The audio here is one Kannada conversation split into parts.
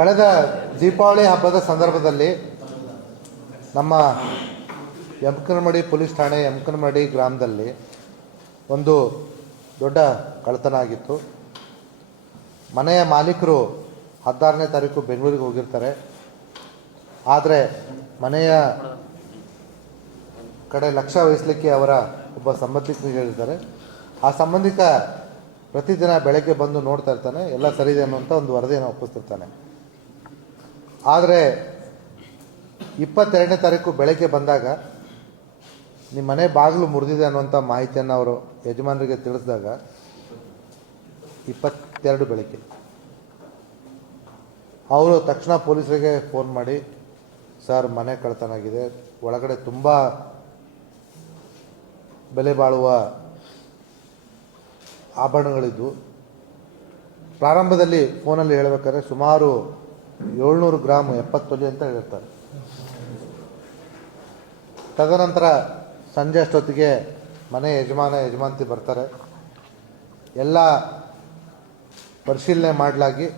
ಕಳೆದ ದೀಪಾವಳಿ ಹಬ್ಬದ ಸಂದರ್ಭದಲ್ಲಿ ನಮ್ಮ ಯಮಕನಮಡಿ ಪೊಲೀಸ್ ಠಾಣೆ ಯಮಕನಮಡಿ ಗ್ರಾಮದಲ್ಲಿ ಒಂದು ದೊಡ್ಡ ಕಳ್ಳತನ ಆಗಿತ್ತು. ಮನೆಯ ಮಾಲೀಕರು 16ನೇ ತಾರೀಕು ಬೆಂಗಳೂರಿಗೆ ಹೋಗಿರ್ತಾರೆ. ಆದರೆ ಮನೆಯ ಕಡೆ ಲಕ್ಷ್ಯ ವಹಿಸಲಿಕ್ಕೆ ಅವರ ಒಬ್ಬ ಸಂಬಂಧಿಕರಿಗೆ ಹೇಳಿದ್ದಾರೆ. ಆ ಸಂಬಂಧಿಕ ಪ್ರತಿದಿನ ಬೆಳಗ್ಗೆ ಬಂದು ನೋಡ್ತಾ ಇರ್ತಾನೆ, ಎಲ್ಲ ಸರಿ ಇದೆ ಅನ್ನುವಂಥ ಒಂದು ವರದಿಯನ್ನು ಒಪ್ಪಿಸ್ತಿರ್ತಾನೆ. ಆದರೆ 22ನೇ ತಾರೀಕು ಬೆಳಗ್ಗೆ ಬಂದಾಗ ನಿಮ್ಮ ಮನೆ ಬಾಗಿಲು ಮುರಿದಿದೆ ಅನ್ನುವಂಥ ಮಾಹಿತಿಯನ್ನು ಅವರು ಯಜಮಾನರಿಗೆ ತಿಳಿಸಿದಾಗ 22 ಬೆಳಗ್ಗೆ ಅವರು ತಕ್ಷಣ ಪೊಲೀಸರಿಗೆ ಫೋನ್ ಮಾಡಿ, ಸರ್ ಮನೆ ಕಳ್ಳತನ ಆಗಿದೆ, ಒಳಗಡೆ ತುಂಬ ಬೆಲೆ ಬಾಳುವ ಆಭರಣಗಳಿದ್ದು. ಪ್ರಾರಂಭದಲ್ಲಿ ಫೋನಲ್ಲಿ ಹೇಳಬೇಕಾದ್ರೆ ಸುಮಾರು 700 ಗ್ರಾಮ್ 70 ತೊಲೆ ಅಂತ ಹೇಳಿರ್ತಾರೆ. ತದನಂತರ ಸಂಜೆ ಅಷ್ಟೊತ್ತಿಗೆ ಮನೆ ಯಜಮಾನತಿ ಬರ್ತಾರೆ. ಎಲ್ಲ ಪರಿಶೀಲನೆ ಮಾಡಲಾಗಿ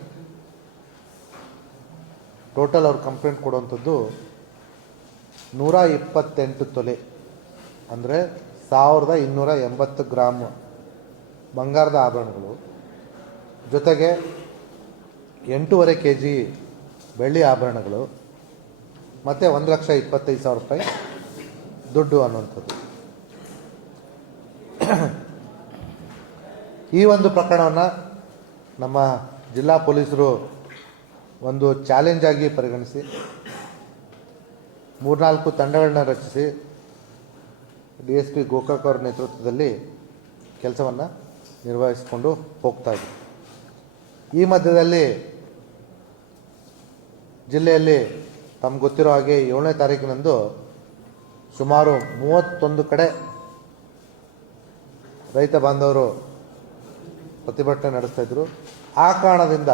ಟೋಟಲ್ ಅವ್ರು ಕಂಪ್ಲೇಂಟ್ ಕೊಡುವಂಥದ್ದು 128 ತೊಲೆ, ಅಂದರೆ 1280 ಗ್ರಾಮ್ ಬಂಗಾರದ ಆಭರಣಗಳು, ಜೊತೆಗೆ 8.5 kg ಬೆಳ್ಳಿ ಆಭರಣಗಳು ಮತ್ತು 1,25,000 ರೂಪಾಯಿ ದುಡ್ಡು ಅನ್ನುವಂಥದ್ದು. ಈ ಒಂದು ಪ್ರಕರಣವನ್ನು ನಮ್ಮ ಜಿಲ್ಲಾ ಪೊಲೀಸರು ಒಂದು ಚಾಲೆಂಜ್ ಆಗಿ ಪರಿಗಣಿಸಿ 3-4 ತಂಡಗಳನ್ನ ರಚಿಸಿ DSP ಗೋಕಾಕ್ ಅವರ ನೇತೃತ್ವದಲ್ಲಿ ಕೆಲಸವನ್ನು ನಿರ್ವಹಿಸಿಕೊಂಡು ಹೋಗ್ತಾ ಇದ್ದರು. ಈ ಮಧ್ಯದಲ್ಲಿ ಜಿಲ್ಲೆಯಲ್ಲಿ ತಮ್ಗೆ ಗೊತ್ತಿರೋ ಹಾಗೆ 7ನೇ ತಾರೀಕಿನಂದು ಸುಮಾರು 31 ಕಡೆ ರೈತ ಬಾಂಧವರು ಪ್ರತಿಭಟನೆ ನಡೆಸ್ತಾ ಇದ್ರು. ಆ ಕಾರಣದಿಂದ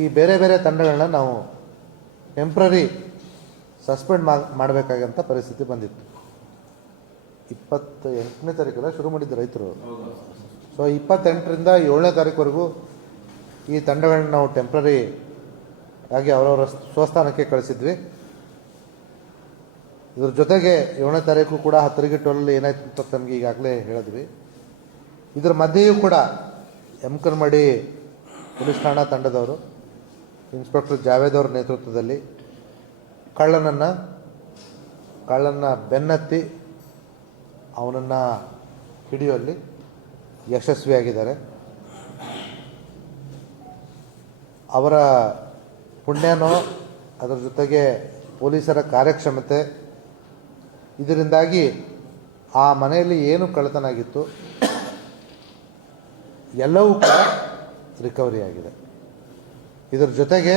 ಈ ಬೇರೆ ಬೇರೆ ತಂಡಗಳನ್ನ ನಾವು ಟೆಂಪ್ರರಿ ಸಸ್ಪೆಂಡ್ ಮಾಡಬೇಕಾಗಂತ ಪರಿಸ್ಥಿತಿ ಬಂದಿತ್ತು. 28ನೇ ತಾರೀಕಲ್ಲ ಶುರು ಮಾಡಿದ್ದು ರೈತರು. ಸೊ 28ರಿಂದ 7ನೇ ತಾರೀಕುವರೆಗೂ ಈ ತಂಡಗಳನ್ನ ನಾವು ಟೆಂಪ್ರರಿ ಆಗಿ ಅವರವರ ಸ್ವಸ್ಥಾನಕ್ಕೆ ಕಳಿಸಿದ್ವಿ. ಇದ್ರ ಜೊತೆಗೆ 7ನೇ ತಾರೀಕು ಕೂಡ 10-12 ಏನಾಯ್ತು ಅಂತ ತಮಗೆ ಈಗಾಗಲೇ ಹೇಳಿದ್ವಿ. ಇದರ ಮಧ್ಯೆಯೂ ಕೂಡ ಯಮಕನಮಡಿ ಪೊಲೀಸ್ ಠಾಣಾ ತಂಡದವರು ಇನ್ಸ್ಪೆಕ್ಟರ್ ಜಾವೇದ್ ಅವರ ನೇತೃತ್ವದಲ್ಲಿ ಕಳ್ಳನ್ನ ಬೆನ್ನತ್ತಿ ಅವನನ್ನು ಹಿಡಿಯುವಲ್ಲಿ ಯಶಸ್ವಿಯಾಗಿದ್ದಾರೆ. ಅವರ ಪುಣ್ಯನೋ ಅದರ ಜೊತೆಗೆ ಪೊಲೀಸರ ಕಾರ್ಯಕ್ಷಮತೆ, ಇದರಿಂದಾಗಿ ಆ ಮನೆಯಲ್ಲಿ ಏನು ಕಳ್ಳತನ ಆಗಿತ್ತು ಎಲ್ಲವೂ ಕೂಡ ರಿಕವರಿ ಆಗಿದೆ. ಇದರ ಜೊತೆಗೆ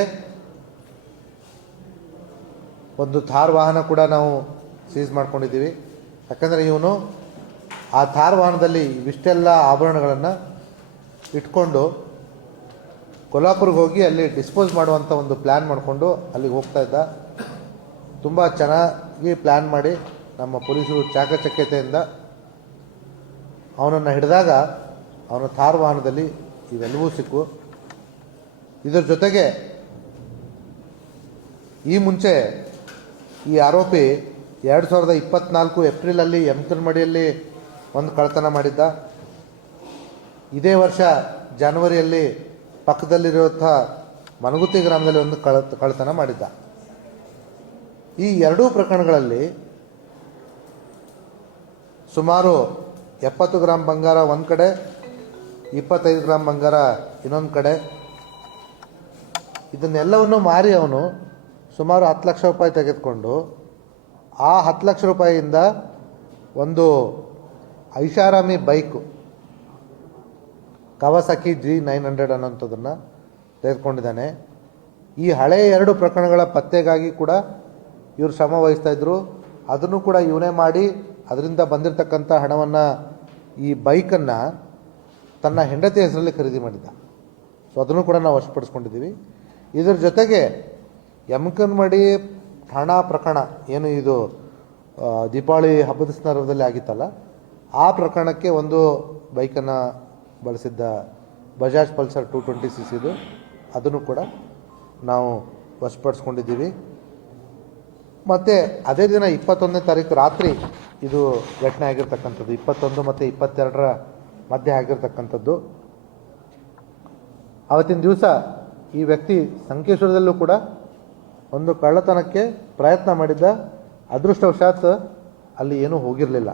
ಒಂದು ಥಾರ್ ವಾಹನ ಕೂಡ ನಾವು ಸೀಸ್ ಮಾಡ್ಕೊಂಡಿದ್ದೀವಿ. ಯಾಕಂದರೆ ಇವನು ಆ ಥಾರ್ ವಾಹನದಲ್ಲಿ ಇವಿಷ್ಟೆಲ್ಲ ಆಭರಣಗಳನ್ನು ಇಟ್ಕೊಂಡು ಕೊಲ್ಹಾಪುರ್ಗೆ ಹೋಗಿ ಅಲ್ಲಿ ಡಿಸ್ಪೋಸ್ ಮಾಡುವಂಥ ಒಂದು ಪ್ಲ್ಯಾನ್ ಮಾಡಿಕೊಂಡು ಅಲ್ಲಿಗೆ ಹೋಗ್ತಾ ಇದ್ದ. ತುಂಬ ಚೆನ್ನಾಗಿ ಪ್ಲ್ಯಾನ್ ಮಾಡಿ ನಮ್ಮ ಪೊಲೀಸರು ಚಾಕಚಕ್ಯತೆಯಿಂದ ಅವನನ್ನು ಹಿಡಿದಾಗ ಅವನ ಥಾರ್ ವಾಹನದಲ್ಲಿ ಇವೆಲ್ಲವೂ ಸಿಕ್ಕು. ಇದರ ಜೊತೆಗೆ ಈ ಮುಂಚೆ ಈ ಆರೋಪಿ 2024 ಏಪ್ರಿಲಲ್ಲಿ ಯಮಕನಮಡಿಯಲ್ಲಿ ಒಂದು ಕಳ್ಳತನ ಮಾಡಿದ್ದ. ಇದೇ ವರ್ಷ ಜನವರಿಯಲ್ಲಿ ಪಕ್ಕದಲ್ಲಿರುವಂಥ ಮನಗುತ್ತಿ ಗ್ರಾಮದಲ್ಲಿ ಒಂದು ಕಳ್ಳತನ ಮಾಡಿದ್ದ. ಈ ಎರಡೂ ಪ್ರಕರಣಗಳಲ್ಲಿ ಸುಮಾರು 70 ಗ್ರಾಮ್ ಬಂಗಾರ ಒಂದು ಕಡೆ, 25 ಗ್ರಾಮ್ ಬಂಗಾರ ಇನ್ನೊಂದು ಕಡೆ. ಇದನ್ನೆಲ್ಲವನ್ನು ಮಾರಿ ಅವನು ಸುಮಾರು 10 ಲಕ್ಷ ರೂಪಾಯಿ ತೆಗೆದುಕೊಂಡು ಆ 10 ಲಕ್ಷ ರೂಪಾಯಿಯಿಂದ ಒಂದು ಐಷಾರಾಮಿ ಬೈಕು ಕವಾಸಾಕಿ G900 ಅನ್ನೋಂಥದ್ದನ್ನು ತೆಗೆದುಕೊಂಡಿದ್ದಾನೆ. ಈ ಹಳೆಯ 2 ಪ್ರಕರಣಗಳ ಪತ್ತೆಗಾಗಿ ಕೂಡ ಇವರು ಶ್ರಮ ವಹಿಸ್ತಾಯಿದ್ರು. ಅದನ್ನು ಕೂಡ ಇವನೇ ಮಾಡಿ ಅದರಿಂದ ಬಂದಿರತಕ್ಕಂಥ ಹಣವನ್ನು ಈ ಬೈಕನ್ನು ತನ್ನ ಹೆಂಡತಿ ಹೆಸರಲ್ಲಿ ಖರೀದಿ ಮಾಡಿದ್ದ. ಸೊ ಅದನ್ನು ಕೂಡ ನಾವು ವಶಪಡಿಸ್ಕೊಂಡಿದ್ದೀವಿ. ಇದರ ಜೊತೆಗೆ ಯಮಕನಮಡಿ ಠಾಣಾ ಪ್ರಕರಣ ಏನು ಇದು ದೀಪಾವಳಿ ಹಬ್ಬದ ಸಂದರ್ಭದಲ್ಲಿ ಆಗಿತ್ತಲ್ಲ, ಆ ಪ್ರಕರಣಕ್ಕೆ ಒಂದು ಬೈಕನ್ನು ಬಳಸಿದ್ದ ಬಜಾಜ್ ಪಲ್ಸರ್ 220cc ಅದನ್ನು ಕೂಡ ನಾವು ವಶಪಡಿಸ್ಕೊಂಡಿದ್ದೀವಿ. ಮತ್ತು ಅದೇ ದಿನ 21ನೇ ತಾರೀಕು ರಾತ್ರಿ ಇದು ಘಟನೆ ಆಗಿರ್ತಕ್ಕಂಥದ್ದು, 21 ಮತ್ತು 22ರ ಮಧ್ಯೆ ಆಗಿರ್ತಕ್ಕಂಥದ್ದು. ಆವತ್ತಿನ ದಿವಸ ಈ ವ್ಯಕ್ತಿ ಸಂಕೇಶ್ವರದಲ್ಲೂ ಕೂಡ ಒಂದು ಕಳ್ಳತನಕ್ಕೆ ಪ್ರಯತ್ನ ಮಾಡಿದ್ದ. ಅದೃಷ್ಟವಶಾತ್ ಅಲ್ಲಿ ಏನೂ ಹೋಗಿರಲಿಲ್ಲ.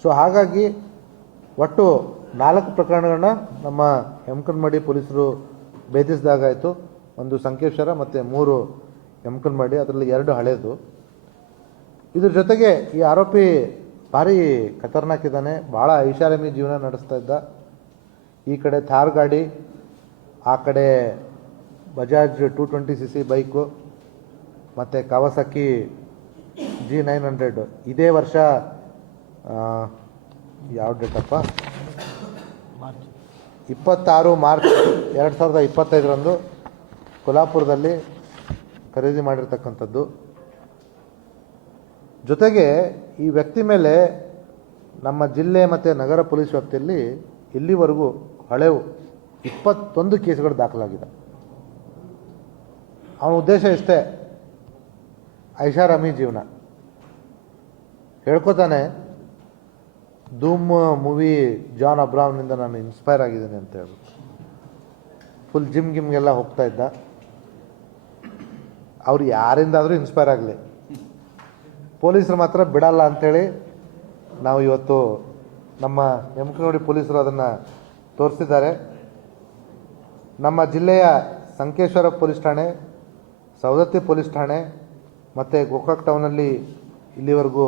ಸೊ ಹಾಗಾಗಿ ಒಟ್ಟು 4 ಪ್ರಕರಣಗಳನ್ನ ನಮ್ಮ ಯಮಕನಮಡಿ ಪೊಲೀಸರು ಭೇದಿಸಿದಾಗಾಯಿತು. ಒಂದು ಸಂಕೇಶ್ವರ ಮತ್ತು 3 ಯಮಕನಮಡಿ, ಅದರಲ್ಲಿ 2 ಹಳೇದು. ಇದ್ರ ಜೊತೆಗೆ ಈ ಆರೋಪಿ ಭಾರಿ ಖತರ್ನಾಕ್ ಇದ್ದಾನೆ, ಭಾಳ ಐಷಾರಾಮಿ ಜೀವನ ನಡೆಸ್ತಾ ಇದ್ದ. ಈ ಕಡೆ ಥಾರ್ ಗಾಡಿ, ಆ ಕಡೆ ಬಜಾಜ್ 220cc ಬೈಕು ಮತ್ತು ಕಾವಾಸಕಿ G900. ಇದೇ ವರ್ಷ ಯಾವ ಡೇಟಪ್ಪ, 26 ಮಾರ್ಚ್ 2025ರಂದು ಕೊಲ್ಹಾಪುರದಲ್ಲಿ ಖರೀದಿ ಮಾಡಿರ್ತಕ್ಕಂಥದ್ದು. ಜೊತೆಗೆ ಈ ವ್ಯಕ್ತಿ ಮೇಲೆ ನಮ್ಮ ಜಿಲ್ಲೆ ಮತ್ತು ನಗರ ಪೊಲೀಸ್ ವ್ಯಾಪ್ತಿಯಲ್ಲಿ ಇಲ್ಲಿವರೆಗೂ ಹಳೆವು 21 ಕೇಸ್ಗಳು ದಾಖಲಾಗಿದೆ. ಅವನ ಉದ್ದೇಶ ಇಷ್ಟೇ, ಐಷಾರಾಮಿ ಜೀವನ. ಹೇಳ್ಕೊತಾನೆ, ಧೂಮ್ ಮೂವಿ ಜಾನ್ ಅಬ್ರಾಮ್ನಿಂದ ನಾನು ಇನ್ಸ್ಪೈರ್ ಆಗಿದ್ದೀನಿ ಅಂತ ಹೇಳ್ಬಿಟ್ಟು ಫುಲ್ ಜಿಮ್ಗೆಲ್ಲ ಹೋಗ್ತಾ ಇದ್ದ. ಅವ್ರು ಯಾರಿಂದಾದರೂ ಇನ್ಸ್ಪೈರ್ ಆಗಲಿ, ಪೊಲೀಸರು ಮಾತ್ರ ಬಿಡಲ್ಲ ಅಂಥೇಳಿ ನಾವು ಇವತ್ತು ನಮ್ಮ ಯಮಕನಮಡಿ ಪೊಲೀಸರು ಅದನ್ನು ತೋರಿಸಿದ್ದಾರೆ. ನಮ್ಮ ಜಿಲ್ಲೆಯ ಸಂಕೇಶ್ವರ ಪೊಲೀಸ್ ಠಾಣೆ, ಸವದತ್ತಿ ಪೊಲೀಸ್ ಠಾಣೆ ಮತ್ತು ಗೋಕಾಕ್ ಟೌನಲ್ಲಿ ಇಲ್ಲಿವರೆಗೂ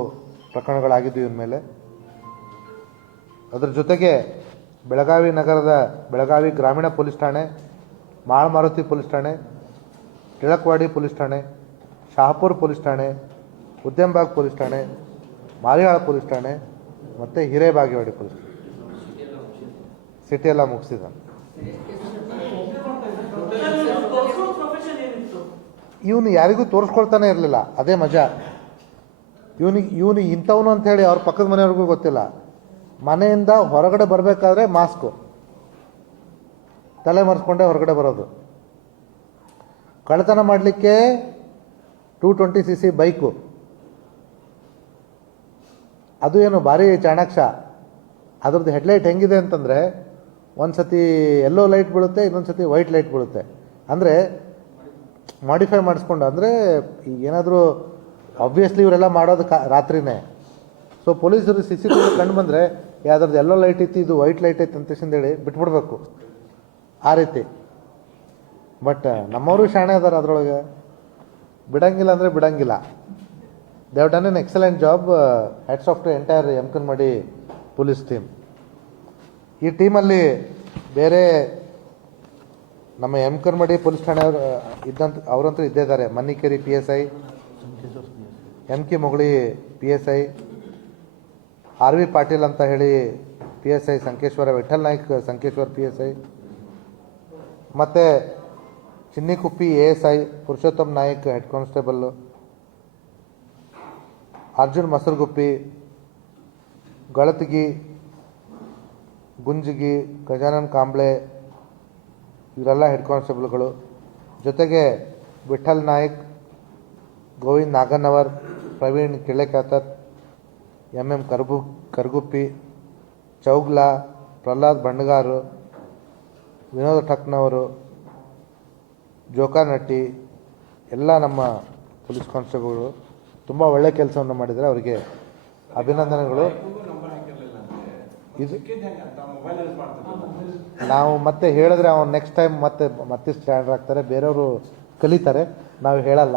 ಪ್ರಕರಣಗಳಾಗಿದ್ದು ಇವನ ಮೇಲೆ. ಅದರ ಜೊತೆಗೆ ಬೆಳಗಾವಿ ನಗರದ ಬೆಳಗಾವಿ ಗ್ರಾಮೀಣ ಪೊಲೀಸ್ ಠಾಣೆ, ಮಾಳಮಾರುತಿ ಪೊಲೀಸ್ ಠಾಣೆ, ಟಿಳಕವಾಡಿ ಪೊಲೀಸ್ ಠಾಣೆ, ಶಹಾಪುರ ಪೊಲೀಸ್ ಠಾಣೆ, ಉದ್ಯಂಬಾಗ್ ಪೊಲೀಸ್ ಠಾಣೆ, ಮಾರಿಹಾಳ ಪೊಲೀಸ್ ಠಾಣೆ ಮತ್ತು ಹಿರೇಬಾಗೇವಾಡಿ ಪೊಲೀಸ್ ಠಾಣೆ, ಸಿಟಿ ಎಲ್ಲ ಮುಗಿಸಿದ. ಇವನು ಯಾರಿಗೂ ತೋರಿಸ್ಕೊಳ್ತಾನೆ ಇರಲಿಲ್ಲ, ಅದೇ ಮಜಾ. ಇವನು ಇಂಥವನು ಅಂಥೇಳಿ ಅವ್ರ ಪಕ್ಕದ ಮನೆಯವ್ರಿಗೂ ಗೊತ್ತಿಲ್ಲ. ಮನೆಯಿಂದ ಹೊರಗಡೆ ಬರಬೇಕಾದ್ರೆ ಮಾಸ್ಕು ತಲೆ ಮರೆಸ್ಕೊಂಡೆ ಹೊರಗಡೆ ಬರೋದು. ಕಳ್ಳತನ ಮಾಡಲಿಕ್ಕೆ 220cc ಬೈಕು, ಅದು ಏನು ಭಾರಿ ಚಾಣಾಕ್ಷ. ಅದ್ರದ್ದು ಹೆಡ್ಲೈಟ್ ಹೆಂಗಿದೆ ಅಂತಂದರೆ, ಒಂದು ಸತಿ ಯೆಲ್ಲೋ ಲೈಟ್ ಬೀಳುತ್ತೆ, ಇನ್ನೊಂದು ಸತಿ ವೈಟ್ ಲೈಟ್ ಬೀಳುತ್ತೆ. ಅಂದರೆ ಮಾಡಿಫೈ ಮಾಡಿಸ್ಕೊಂಡು, ಅಂದರೆ ಏನಾದರೂ ಆಬ್ವಿಯಸ್ಲಿ ಇವರೆಲ್ಲ ಮಾಡೋದು ರಾತ್ರಿನೇ. ಸೊ ಪೊಲೀಸರು CCTV ಕಂಡು ಬಂದರೆ ಯಾವ್ದ್ರದ್ದು ಯೆಲ್ಲೋ ಲೈಟ್ ಇತ್ತು, ಇದು ವೈಟ್ ಲೈಟ್ ಐತೆ ಅಂತ ಹೇಳಿ ಬಿಟ್ಬಿಡ್ಬೇಕು, ಆ ರೀತಿ. ಬಟ್ ನಮ್ಮವರು ಶಾಣೆ ಅದಾರ, ಅದರೊಳಗೆ ಬಿಡಂಗಿಲ್ಲ ಅಂದರೆ ಬಿಡಂಗಿಲ್ಲ. They have done an excellent job. Hats off to entire Yamakanmardi police team. ಈ ಟೀಮಲ್ಲಿ ಬೇರೆ ನಮ್ಮ ಯಮಕನಮಡಿ ಪೊಲೀಸ್ ಠಾಣೆಯವರು ಅವರಂತೂ ಇದ್ದೇ ಇದ್ದಾರೆ. Mannikeri PSI, MK ಮೊಗಳಿ PSI, RV Patil ಅಂತ ಹೇಳಿ PSI ಸಂಕೇಶ್ವರ, ವಿಠಲ್ ನಾಯ್ಕ್ ಸಂಕೇಶ್ವರ PSI, ಮತ್ತು Chinnikuppi ASI, Purushottam Naik head constable, Arjun Masarguppi, Galatagi, Gunjagi, Gajanan Kamble, ಇವರೆಲ್ಲ ಹೆಡ್ ಕಾನ್ಸ್ಟೇಬಲ್ಗಳು. ಜೊತೆಗೆ ವಿಠಲ್ ನಾಯ್ಕ್, ಗೋವಿಂದ್ ನಾಗನ್ನವರ್, ಪ್ರವೀಣ್ ಕಿಳೆಕಾತರ್, MM ಕರ್ಗುಪ್ಪಿ, ಚೌಗ್ಲಾ, ಪ್ರಹ್ಲಾದ್ ಬಂಡಗಾರು, ವಿನೋದ ಠಕ್ನವರು, ಜೋಕಾನಟ್ಟಿ, ಎಲ್ಲ ನಮ್ಮ ಪೊಲೀಸ್ ಕಾನ್ಸ್ಟೇಬಲ್ಗಳು ತುಂಬ ಒಳ್ಳೆ ಕೆಲಸವನ್ನು ಮಾಡಿದ್ದಾರೆ. ಅವರಿಗೆ ಅಭಿನಂದನೆಗಳು. ಇದು ನಾವು ಮತ್ತೆ ಹೇಳಿದ್ರೆ ಅವನು ನೆಕ್ಸ್ಟ್ ಟೈಮ್ ಮತ್ತೆ ಸ್ಟ್ಯಾಂಡರ್ಡ್ ಆಗ್ತಾರೆ, ಬೇರೆಯವರು ಕಲಿತಾರೆ, ನಾವು ಹೇಳಲ್ಲ.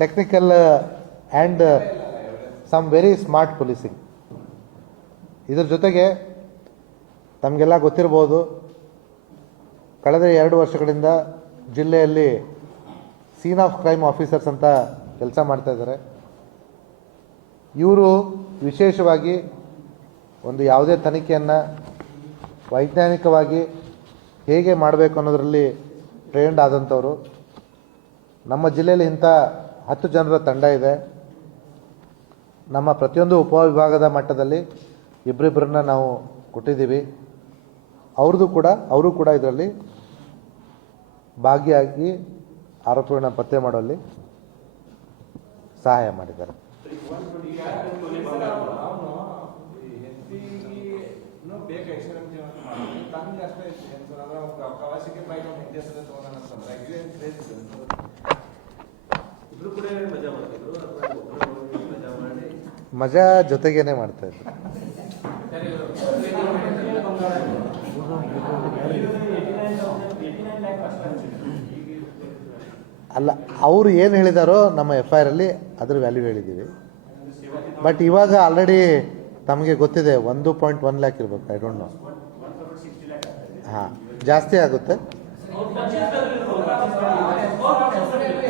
Technical and some very smart policing. ಇದ್ರ ಜೊತೆಗೆ ತಮಗೆಲ್ಲ ಗೊತ್ತಿರ್ಬೋದು, ಕಳೆದ 2 ವರ್ಷಗಳಿಂದ ಜಿಲ್ಲೆಯಲ್ಲಿ ಸೀನ್ ಆಫ್ ಕ್ರೈಮ್ ಆಫೀಸರ್ಸ್ ಅಂತ ಕೆಲಸ ಮಾಡ್ತಾಯಿದ್ದಾರೆ. ಇವರು ವಿಶೇಷವಾಗಿ ಒಂದು ಯಾವುದೇ ತನಿಖೆಯನ್ನು ವೈಜ್ಞಾನಿಕವಾಗಿ ಹೇಗೆ ಮಾಡಬೇಕು ಅನ್ನೋದರಲ್ಲಿ ಟ್ರೈನ್ಡ್ ಆದಂಥವರು. ನಮ್ಮ ಜಿಲ್ಲೆಯಲ್ಲಿ ಇಂಥ 10 ಜನರ ತಂಡ ಇದೆ. ನಮ್ಮ ಪ್ರತಿಯೊಂದು ಉಪವಿಭಾಗದ ಮಟ್ಟದಲ್ಲಿ ಇಬ್ಬರಿಬ್ಬರನ್ನ ನಾವು ಕೊಟ್ಟಿದ್ದೀವಿ. ಅವರು ಕೂಡ ಇದರಲ್ಲಿ ಭಾಗಿಯಾಗಿ ಆರೋಪಿಗಳನ್ನ ಪತ್ತೆ ಮಾಡುವಲ್ಲಿ ಸಹಾಯ ಮಾಡಿದ್ದಾರೆ. ಮಜಾ ಜೊತೆಗೇನೆ ಮಾಡ್ತಾ ಇದ್ರು. ಅಲ್ಲ, ಅವರು ಏನು ಹೇಳಿದಾರೋ ನಮ್ಮ FIR ಅಲ್ಲಿ ಅದ್ರ ವ್ಯಾಲ್ಯೂ ಹೇಳಿದ್ದೀವಿ. ಬಟ್ ಇವಾಗ ಆಲ್ರೆಡಿ ತಮಗೆ ಗೊತ್ತಿದೆ 1.1 ಲ್ಯಾಕ್ ಇರ್ಬೇಕು. I don't know. ಹಾಂ, ಜಾಸ್ತಿ ಆಗುತ್ತೆ.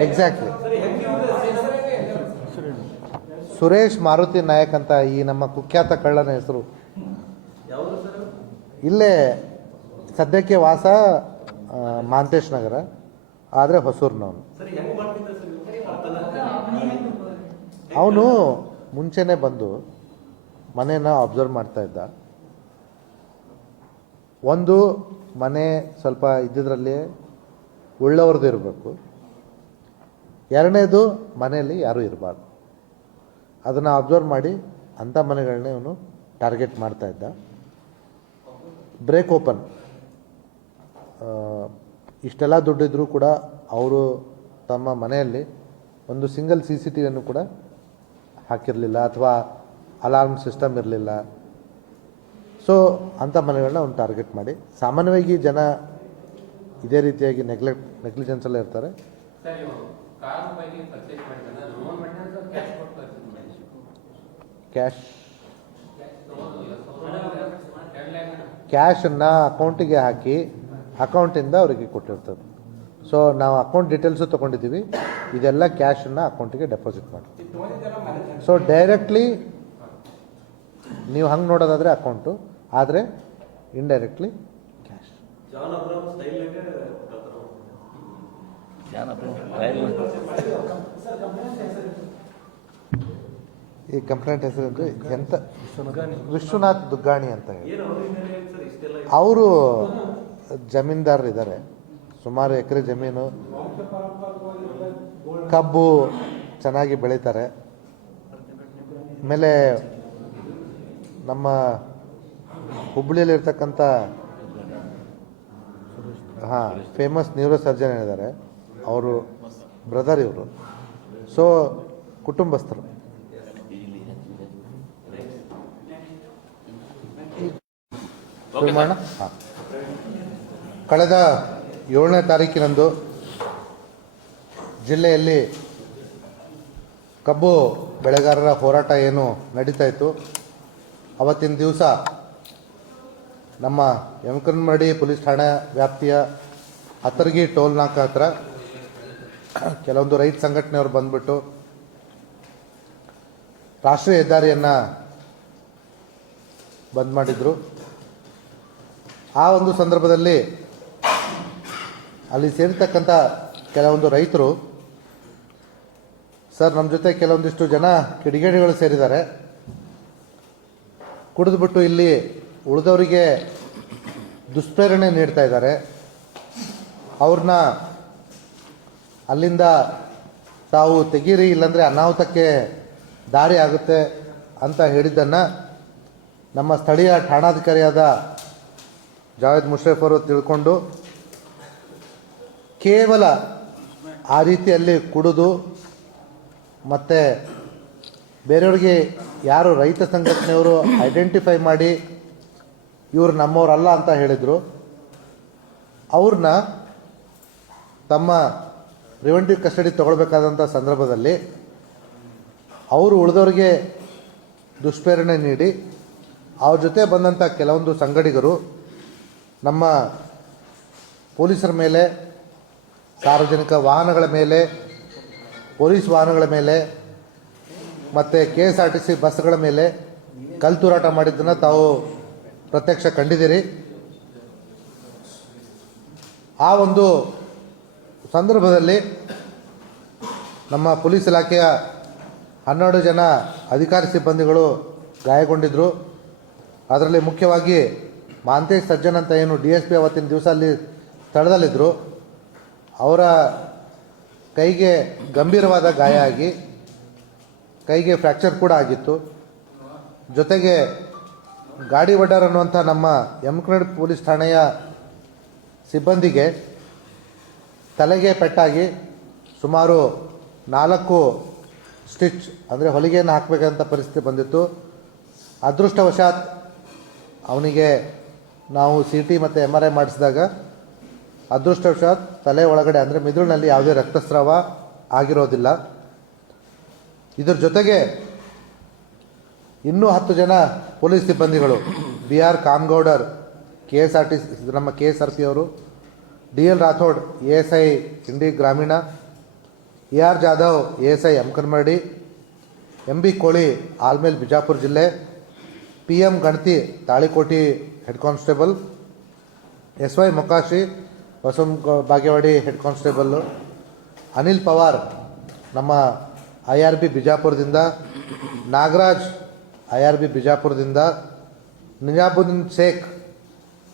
ಎಕ್ಸಾಕ್ಟ್ಲಿ. ಸುರೇಶ್ ಮಾರುತಿ ನಾಯಕ್ ಅಂತ ಈ ನಮ್ಮ ಕುಖ್ಯಾತ ಕಳ್ಳನ ಹೆಸರು. ಇಲ್ಲೇ ಸದ್ಯಕ್ಕೆ ವಾಸ ಮಾಂತೇಶ್ ನಗರ, ಆದರೆ ಹೊಸೂರಿನವನು. ಅವನು ಮುಂಚೆನೇ ಬಂದು ಮನೇನ ಅಬ್ಸರ್ವ್ ಮಾಡ್ತಾ ಇದ್ದ. ಒಂದು ಮನೆ ಸ್ವಲ್ಪ ಇದ್ದಿದ್ರಲ್ಲಿ ಉಳ್ಳವ್ರದ್ದು ಇರಬೇಕು. ಎರಡನೇದು ಮನೆಯಲ್ಲಿ ಯಾರೂ ಇರಬಾರ್ದು. ಅದನ್ನು ಅಬ್ಸರ್ವ್ ಮಾಡಿ ಅಂಥ ಮನೆಗಳನ್ನೇ ಇವನು ಟಾರ್ಗೆಟ್ ಮಾಡ್ತಾ ಇದ್ದ. ಬ್ರೇಕ್ ಓಪನ್, ಇಷ್ಟೆಲ್ಲ ದುಡ್ಡಿದ್ರೂ ಕೂಡ ಅವರು ತಮ್ಮ ಮನೆಯಲ್ಲಿ ಒಂದು ಸಿಂಗಲ್ CCTVಯನ್ನು ಕೂಡ ಹಾಕಿರಲಿಲ್ಲ, ಅಥವಾ ಅಲಾರ್ಮ್ ಸಿಸ್ಟಮ್ ಇರಲಿಲ್ಲ. ಸೊ ಅಂಥ ಮನೆಗಳನ್ನ ಅವ್ನು ಟಾರ್ಗೆಟ್ ಮಾಡಿ, ಸಾಮಾನ್ಯವಾಗಿ ಜನ ಇದೇ ರೀತಿಯಾಗಿ ನೆಗ್ಲಿಜೆನ್ಸಲ್ಲೇ ಇರ್ತಾರೆ. ಕ್ಯಾಶನ್ನು ಅಕೌಂಟಿಗೆ ಹಾಕಿ ಅಕೌಂಟಿಂದ ಅವರಿಗೆ ಕೊಟ್ಟಿರ್ತದೆ. ಸೊ ನಾವು ಅಕೌಂಟ್ ಡೀಟೇಲ್ಸು ತೊಗೊಂಡಿದ್ದೀವಿ. ಇದೆಲ್ಲ ಕ್ಯಾಶನ್ನು ಅಕೌಂಟಿಗೆ ಡೆಪಾಸಿಟ್ ಮಾಡಿ. ಸೊ ಡೈರೆಕ್ಟ್ಲಿ ನೀವು ಹಂಗೆ ನೋಡೋದಾದರೆ ಅಕೌಂಟು, ಆದರೆ ಇಂಡೈರೆಕ್ಟ್ಲಿ ಕ್ಯಾಶ್. ಈ ಕಂಪ್ಲೇಂಟ್ ಹೆಸರು ಅಂದರೆ ಎಂತ? ವಿಶ್ವನಾಥ್ ದುಗ್ಗಾಣಿ ಅಂತ ಹೇಳಿ. ಅವರು ಜಮೀನ್ದಾರರು ಇದ್ದಾರೆ, ಸುಮಾರು ಎಕರೆ ಜಮೀನು, ಕಬ್ಬು ಚೆನ್ನಾಗಿ ಬೆಳೀತಾರೆ. ಆಮೇಲೆ ನಮ್ಮ ಹುಬ್ಬಳ್ಳಿಯಲ್ಲಿರ್ತಕ್ಕಂಥ ಫೇಮಸ್ ನ್ಯೂರೋ ಸರ್ಜನ್ ಇದ್ದಾರೆ, ಅವರು ಬ್ರದರ್ ಇವರು. ಸೊ ಕುಟುಂಬಸ್ಥರು. ಕಳೆದ 7ನೇ ತಾರೀಕಿನಂದು ಜಿಲ್ಲೆಯಲ್ಲಿ ಕಬ್ಬು ಬೆಳೆಗಾರರ ಹೋರಾಟ ಏನು ನಡೀತಾ ಇತ್ತು, ಅವತ್ತಿನ ದಿವಸ ನಮ್ಮ ಯಮಕನಮರಡಿ ಪೊಲೀಸ್ ಠಾಣಾ ವ್ಯಾಪ್ತಿಯ ಹತ್ತರ್ಗಿ ಟೋಲ್ ನಾಕ ಹತ್ರ ಕೆಲವೊಂದು ರೈತ ಸಂಘಟನೆಯವರು ಬಂದ್ಬಿಟ್ಟು ರಾಷ್ಟ್ರೀಯ ಹೆದ್ದಾರಿಯನ್ನು ಬಂದ್ ಮಾಡಿದ್ರು. ಆ ಒಂದು ಸಂದರ್ಭದಲ್ಲಿ ಅಲ್ಲಿ ಸೇರಿರ್ತಕ್ಕಂಥ ಕೆಲವೊಂದು ರೈತರು, ಸರ್ ನಮ್ಮ ಜೊತೆ ಕೆಲವೊಂದಿಷ್ಟು ಜನ ಕಿಡಿಗೇಡಿಗಳು ಸೇರಿದ್ದಾರೆ, ಕುಡಿದ್ಬಿಟ್ಟು ಇಲ್ಲಿ ಉಳಿದವರಿಗೆ ದುಷ್ಪ್ರೇರಣೆ ನೀಡ್ತಾ ಇದ್ದಾರೆ, ಅವ್ರನ್ನ ಅಲ್ಲಿಂದ ತಾವು ತೆಗೀರಿ, ಇಲ್ಲಾಂದರೆ ಅನಾಹುತಕ್ಕೆ ದಾರಿ ಆಗುತ್ತೆ ಅಂತ ಹೇಳಿದ್ದನ್ನು ನಮ್ಮ ಸ್ಥಳೀಯ ಠಾಣಾಧಿಕಾರಿಯಾದ ಜಾವೇದ್ ಮುಷ್ರಫ್ ಅವರು ತಿಳ್ಕೊಂಡು ಕೇವಲ ಆ ರೀತಿಯಲ್ಲಿ ಕುಡಿದು ಮತ್ತು ಬೇರೆಯವ್ರಿಗೆ ಯಾರು ರೈತ ಸಂಘಟನೆಯವರು ಐಡೆಂಟಿಫೈ ಮಾಡಿ ಇವರು ನಮ್ಮವರಲ್ಲ ಅಂತ ಹೇಳಿದರು, ಅವ್ರನ್ನ ತಮ್ಮ ಪ್ರಿವೆಂಟಿವ್ ಕಸ್ಟಡಿ ತಗೊಳ್ಬೇಕಾದಂಥ ಸಂದರ್ಭದಲ್ಲಿ ಅವರು ಉಳಿದವರಿಗೆ ದುಷ್ಪ್ರೇರಣೆ ನೀಡಿ ಅವ್ರ ಜೊತೆ ಬಂದಂಥ ಕೆಲವೊಂದು ಸಂಗಡಿಗರು ನಮ್ಮ ಪೊಲೀಸರ ಮೇಲೆ, ಸಾರ್ವಜನಿಕ ವಾಹನಗಳ ಮೇಲೆ, ಪೊಲೀಸ್ ವಾಹನಗಳ ಮೇಲೆ ಮತ್ತು KSRTC ಬಸ್ಗಳ ಮೇಲೆ ಕಲ್ತೂರಾಟ ಮಾಡಿದ್ದನ್ನು ತಾವು ಪ್ರತ್ಯಕ್ಷ ಕಂಡಿದ್ದೀರಿ. ಆ ಒಂದು ಸಂದರ್ಭದಲ್ಲಿ ನಮ್ಮ ಪೊಲೀಸ್ ಇಲಾಖೆಯ 12 ಜನ ಅಧಿಕಾರಿ ಸಿಬ್ಬಂದಿಗಳು ಗಾಯಗೊಂಡಿದ್ದರು. ಅದರಲ್ಲಿ ಮುಖ್ಯವಾಗಿ ಮಾಂತೇಶ್ ಸಜ್ಜನ್ ಅಂತ ಏನು DSP ಅವತ್ತಿನ ದಿವಸ ಅಲ್ಲಿ ಸ್ಥಳದಲ್ಲಿದ್ದರು, ಅವರ ಕೈಗೆ ಗಂಭೀರವಾದ ಗಾಯ ಆಗಿ ಕೈಗೆ ಫ್ರ್ಯಾಕ್ಚರ್ ಕೂಡ ಆಗಿತ್ತು. ಜೊತೆಗೆ ಗಾಡಿ ವಡ್ಡರ್ ಅನ್ನುವಂಥ ನಮ್ಮ ಯಮಕನಹಳ್ಳಿ ಪೊಲೀಸ್ ಠಾಣೆಯ ಸಿಬ್ಬಂದಿಗೆ ತಲೆಗೆ ಪೆಟ್ಟಾಗಿ ಸುಮಾರು 4 ಸ್ಟಿಚ್ ಅಂದರೆ ಹೊಲಿಗೆಯನ್ನು ಹಾಕಬೇಕಂತ ಪರಿಸ್ಥಿತಿ ಬಂದಿತ್ತು. ಅದೃಷ್ಟವಶಾತ್ ಅವನಿಗೆ ನಾವು CT ಮತ್ತು MRI ಮಾಡಿಸಿದಾಗ ಅದೃಷ್ಟವಶಾತ್ ತಲೆ ಒಳಗಡೆ ಅಂದರೆ ಮಿದುಳಿನಲ್ಲಿ ಯಾವುದೇ ರಕ್ತಸ್ರಾವ ಆಗಿರೋದಿಲ್ಲ. ಇದರ ಜೊತೆಗೆ ಇನ್ನೂ 10 ಜನ ಪೊಲೀಸ್ ಸಿಬ್ಬಂದಿಗಳು BR ಕಾಮ್ಗೌಡರ್ KSRTC ನಮ್ಮ KSRP ಅವರು, DL ರಾಥೋಡ್ ASI ಇಂಡಿ ಗ್ರಾಮೀಣ, AR Jadhav ASI Yamakanamardi, MB ಕೋಳಿ ಆಲ್ಮೇಲ್ ಬಿಜಾಪುರ ಜಿಲ್ಲೆ, PM Ganati Talikoti head constable, SY Mokashi Basavana Bagewadi head constable, Anil Pawar ನಮ್ಮ IRB ಬಿಜಾಪುರದಿಂದ, ನಾಗರಾಜ್ IRB ಬಿಜಾಪುರದಿಂದ, Nizabuddin Shaikh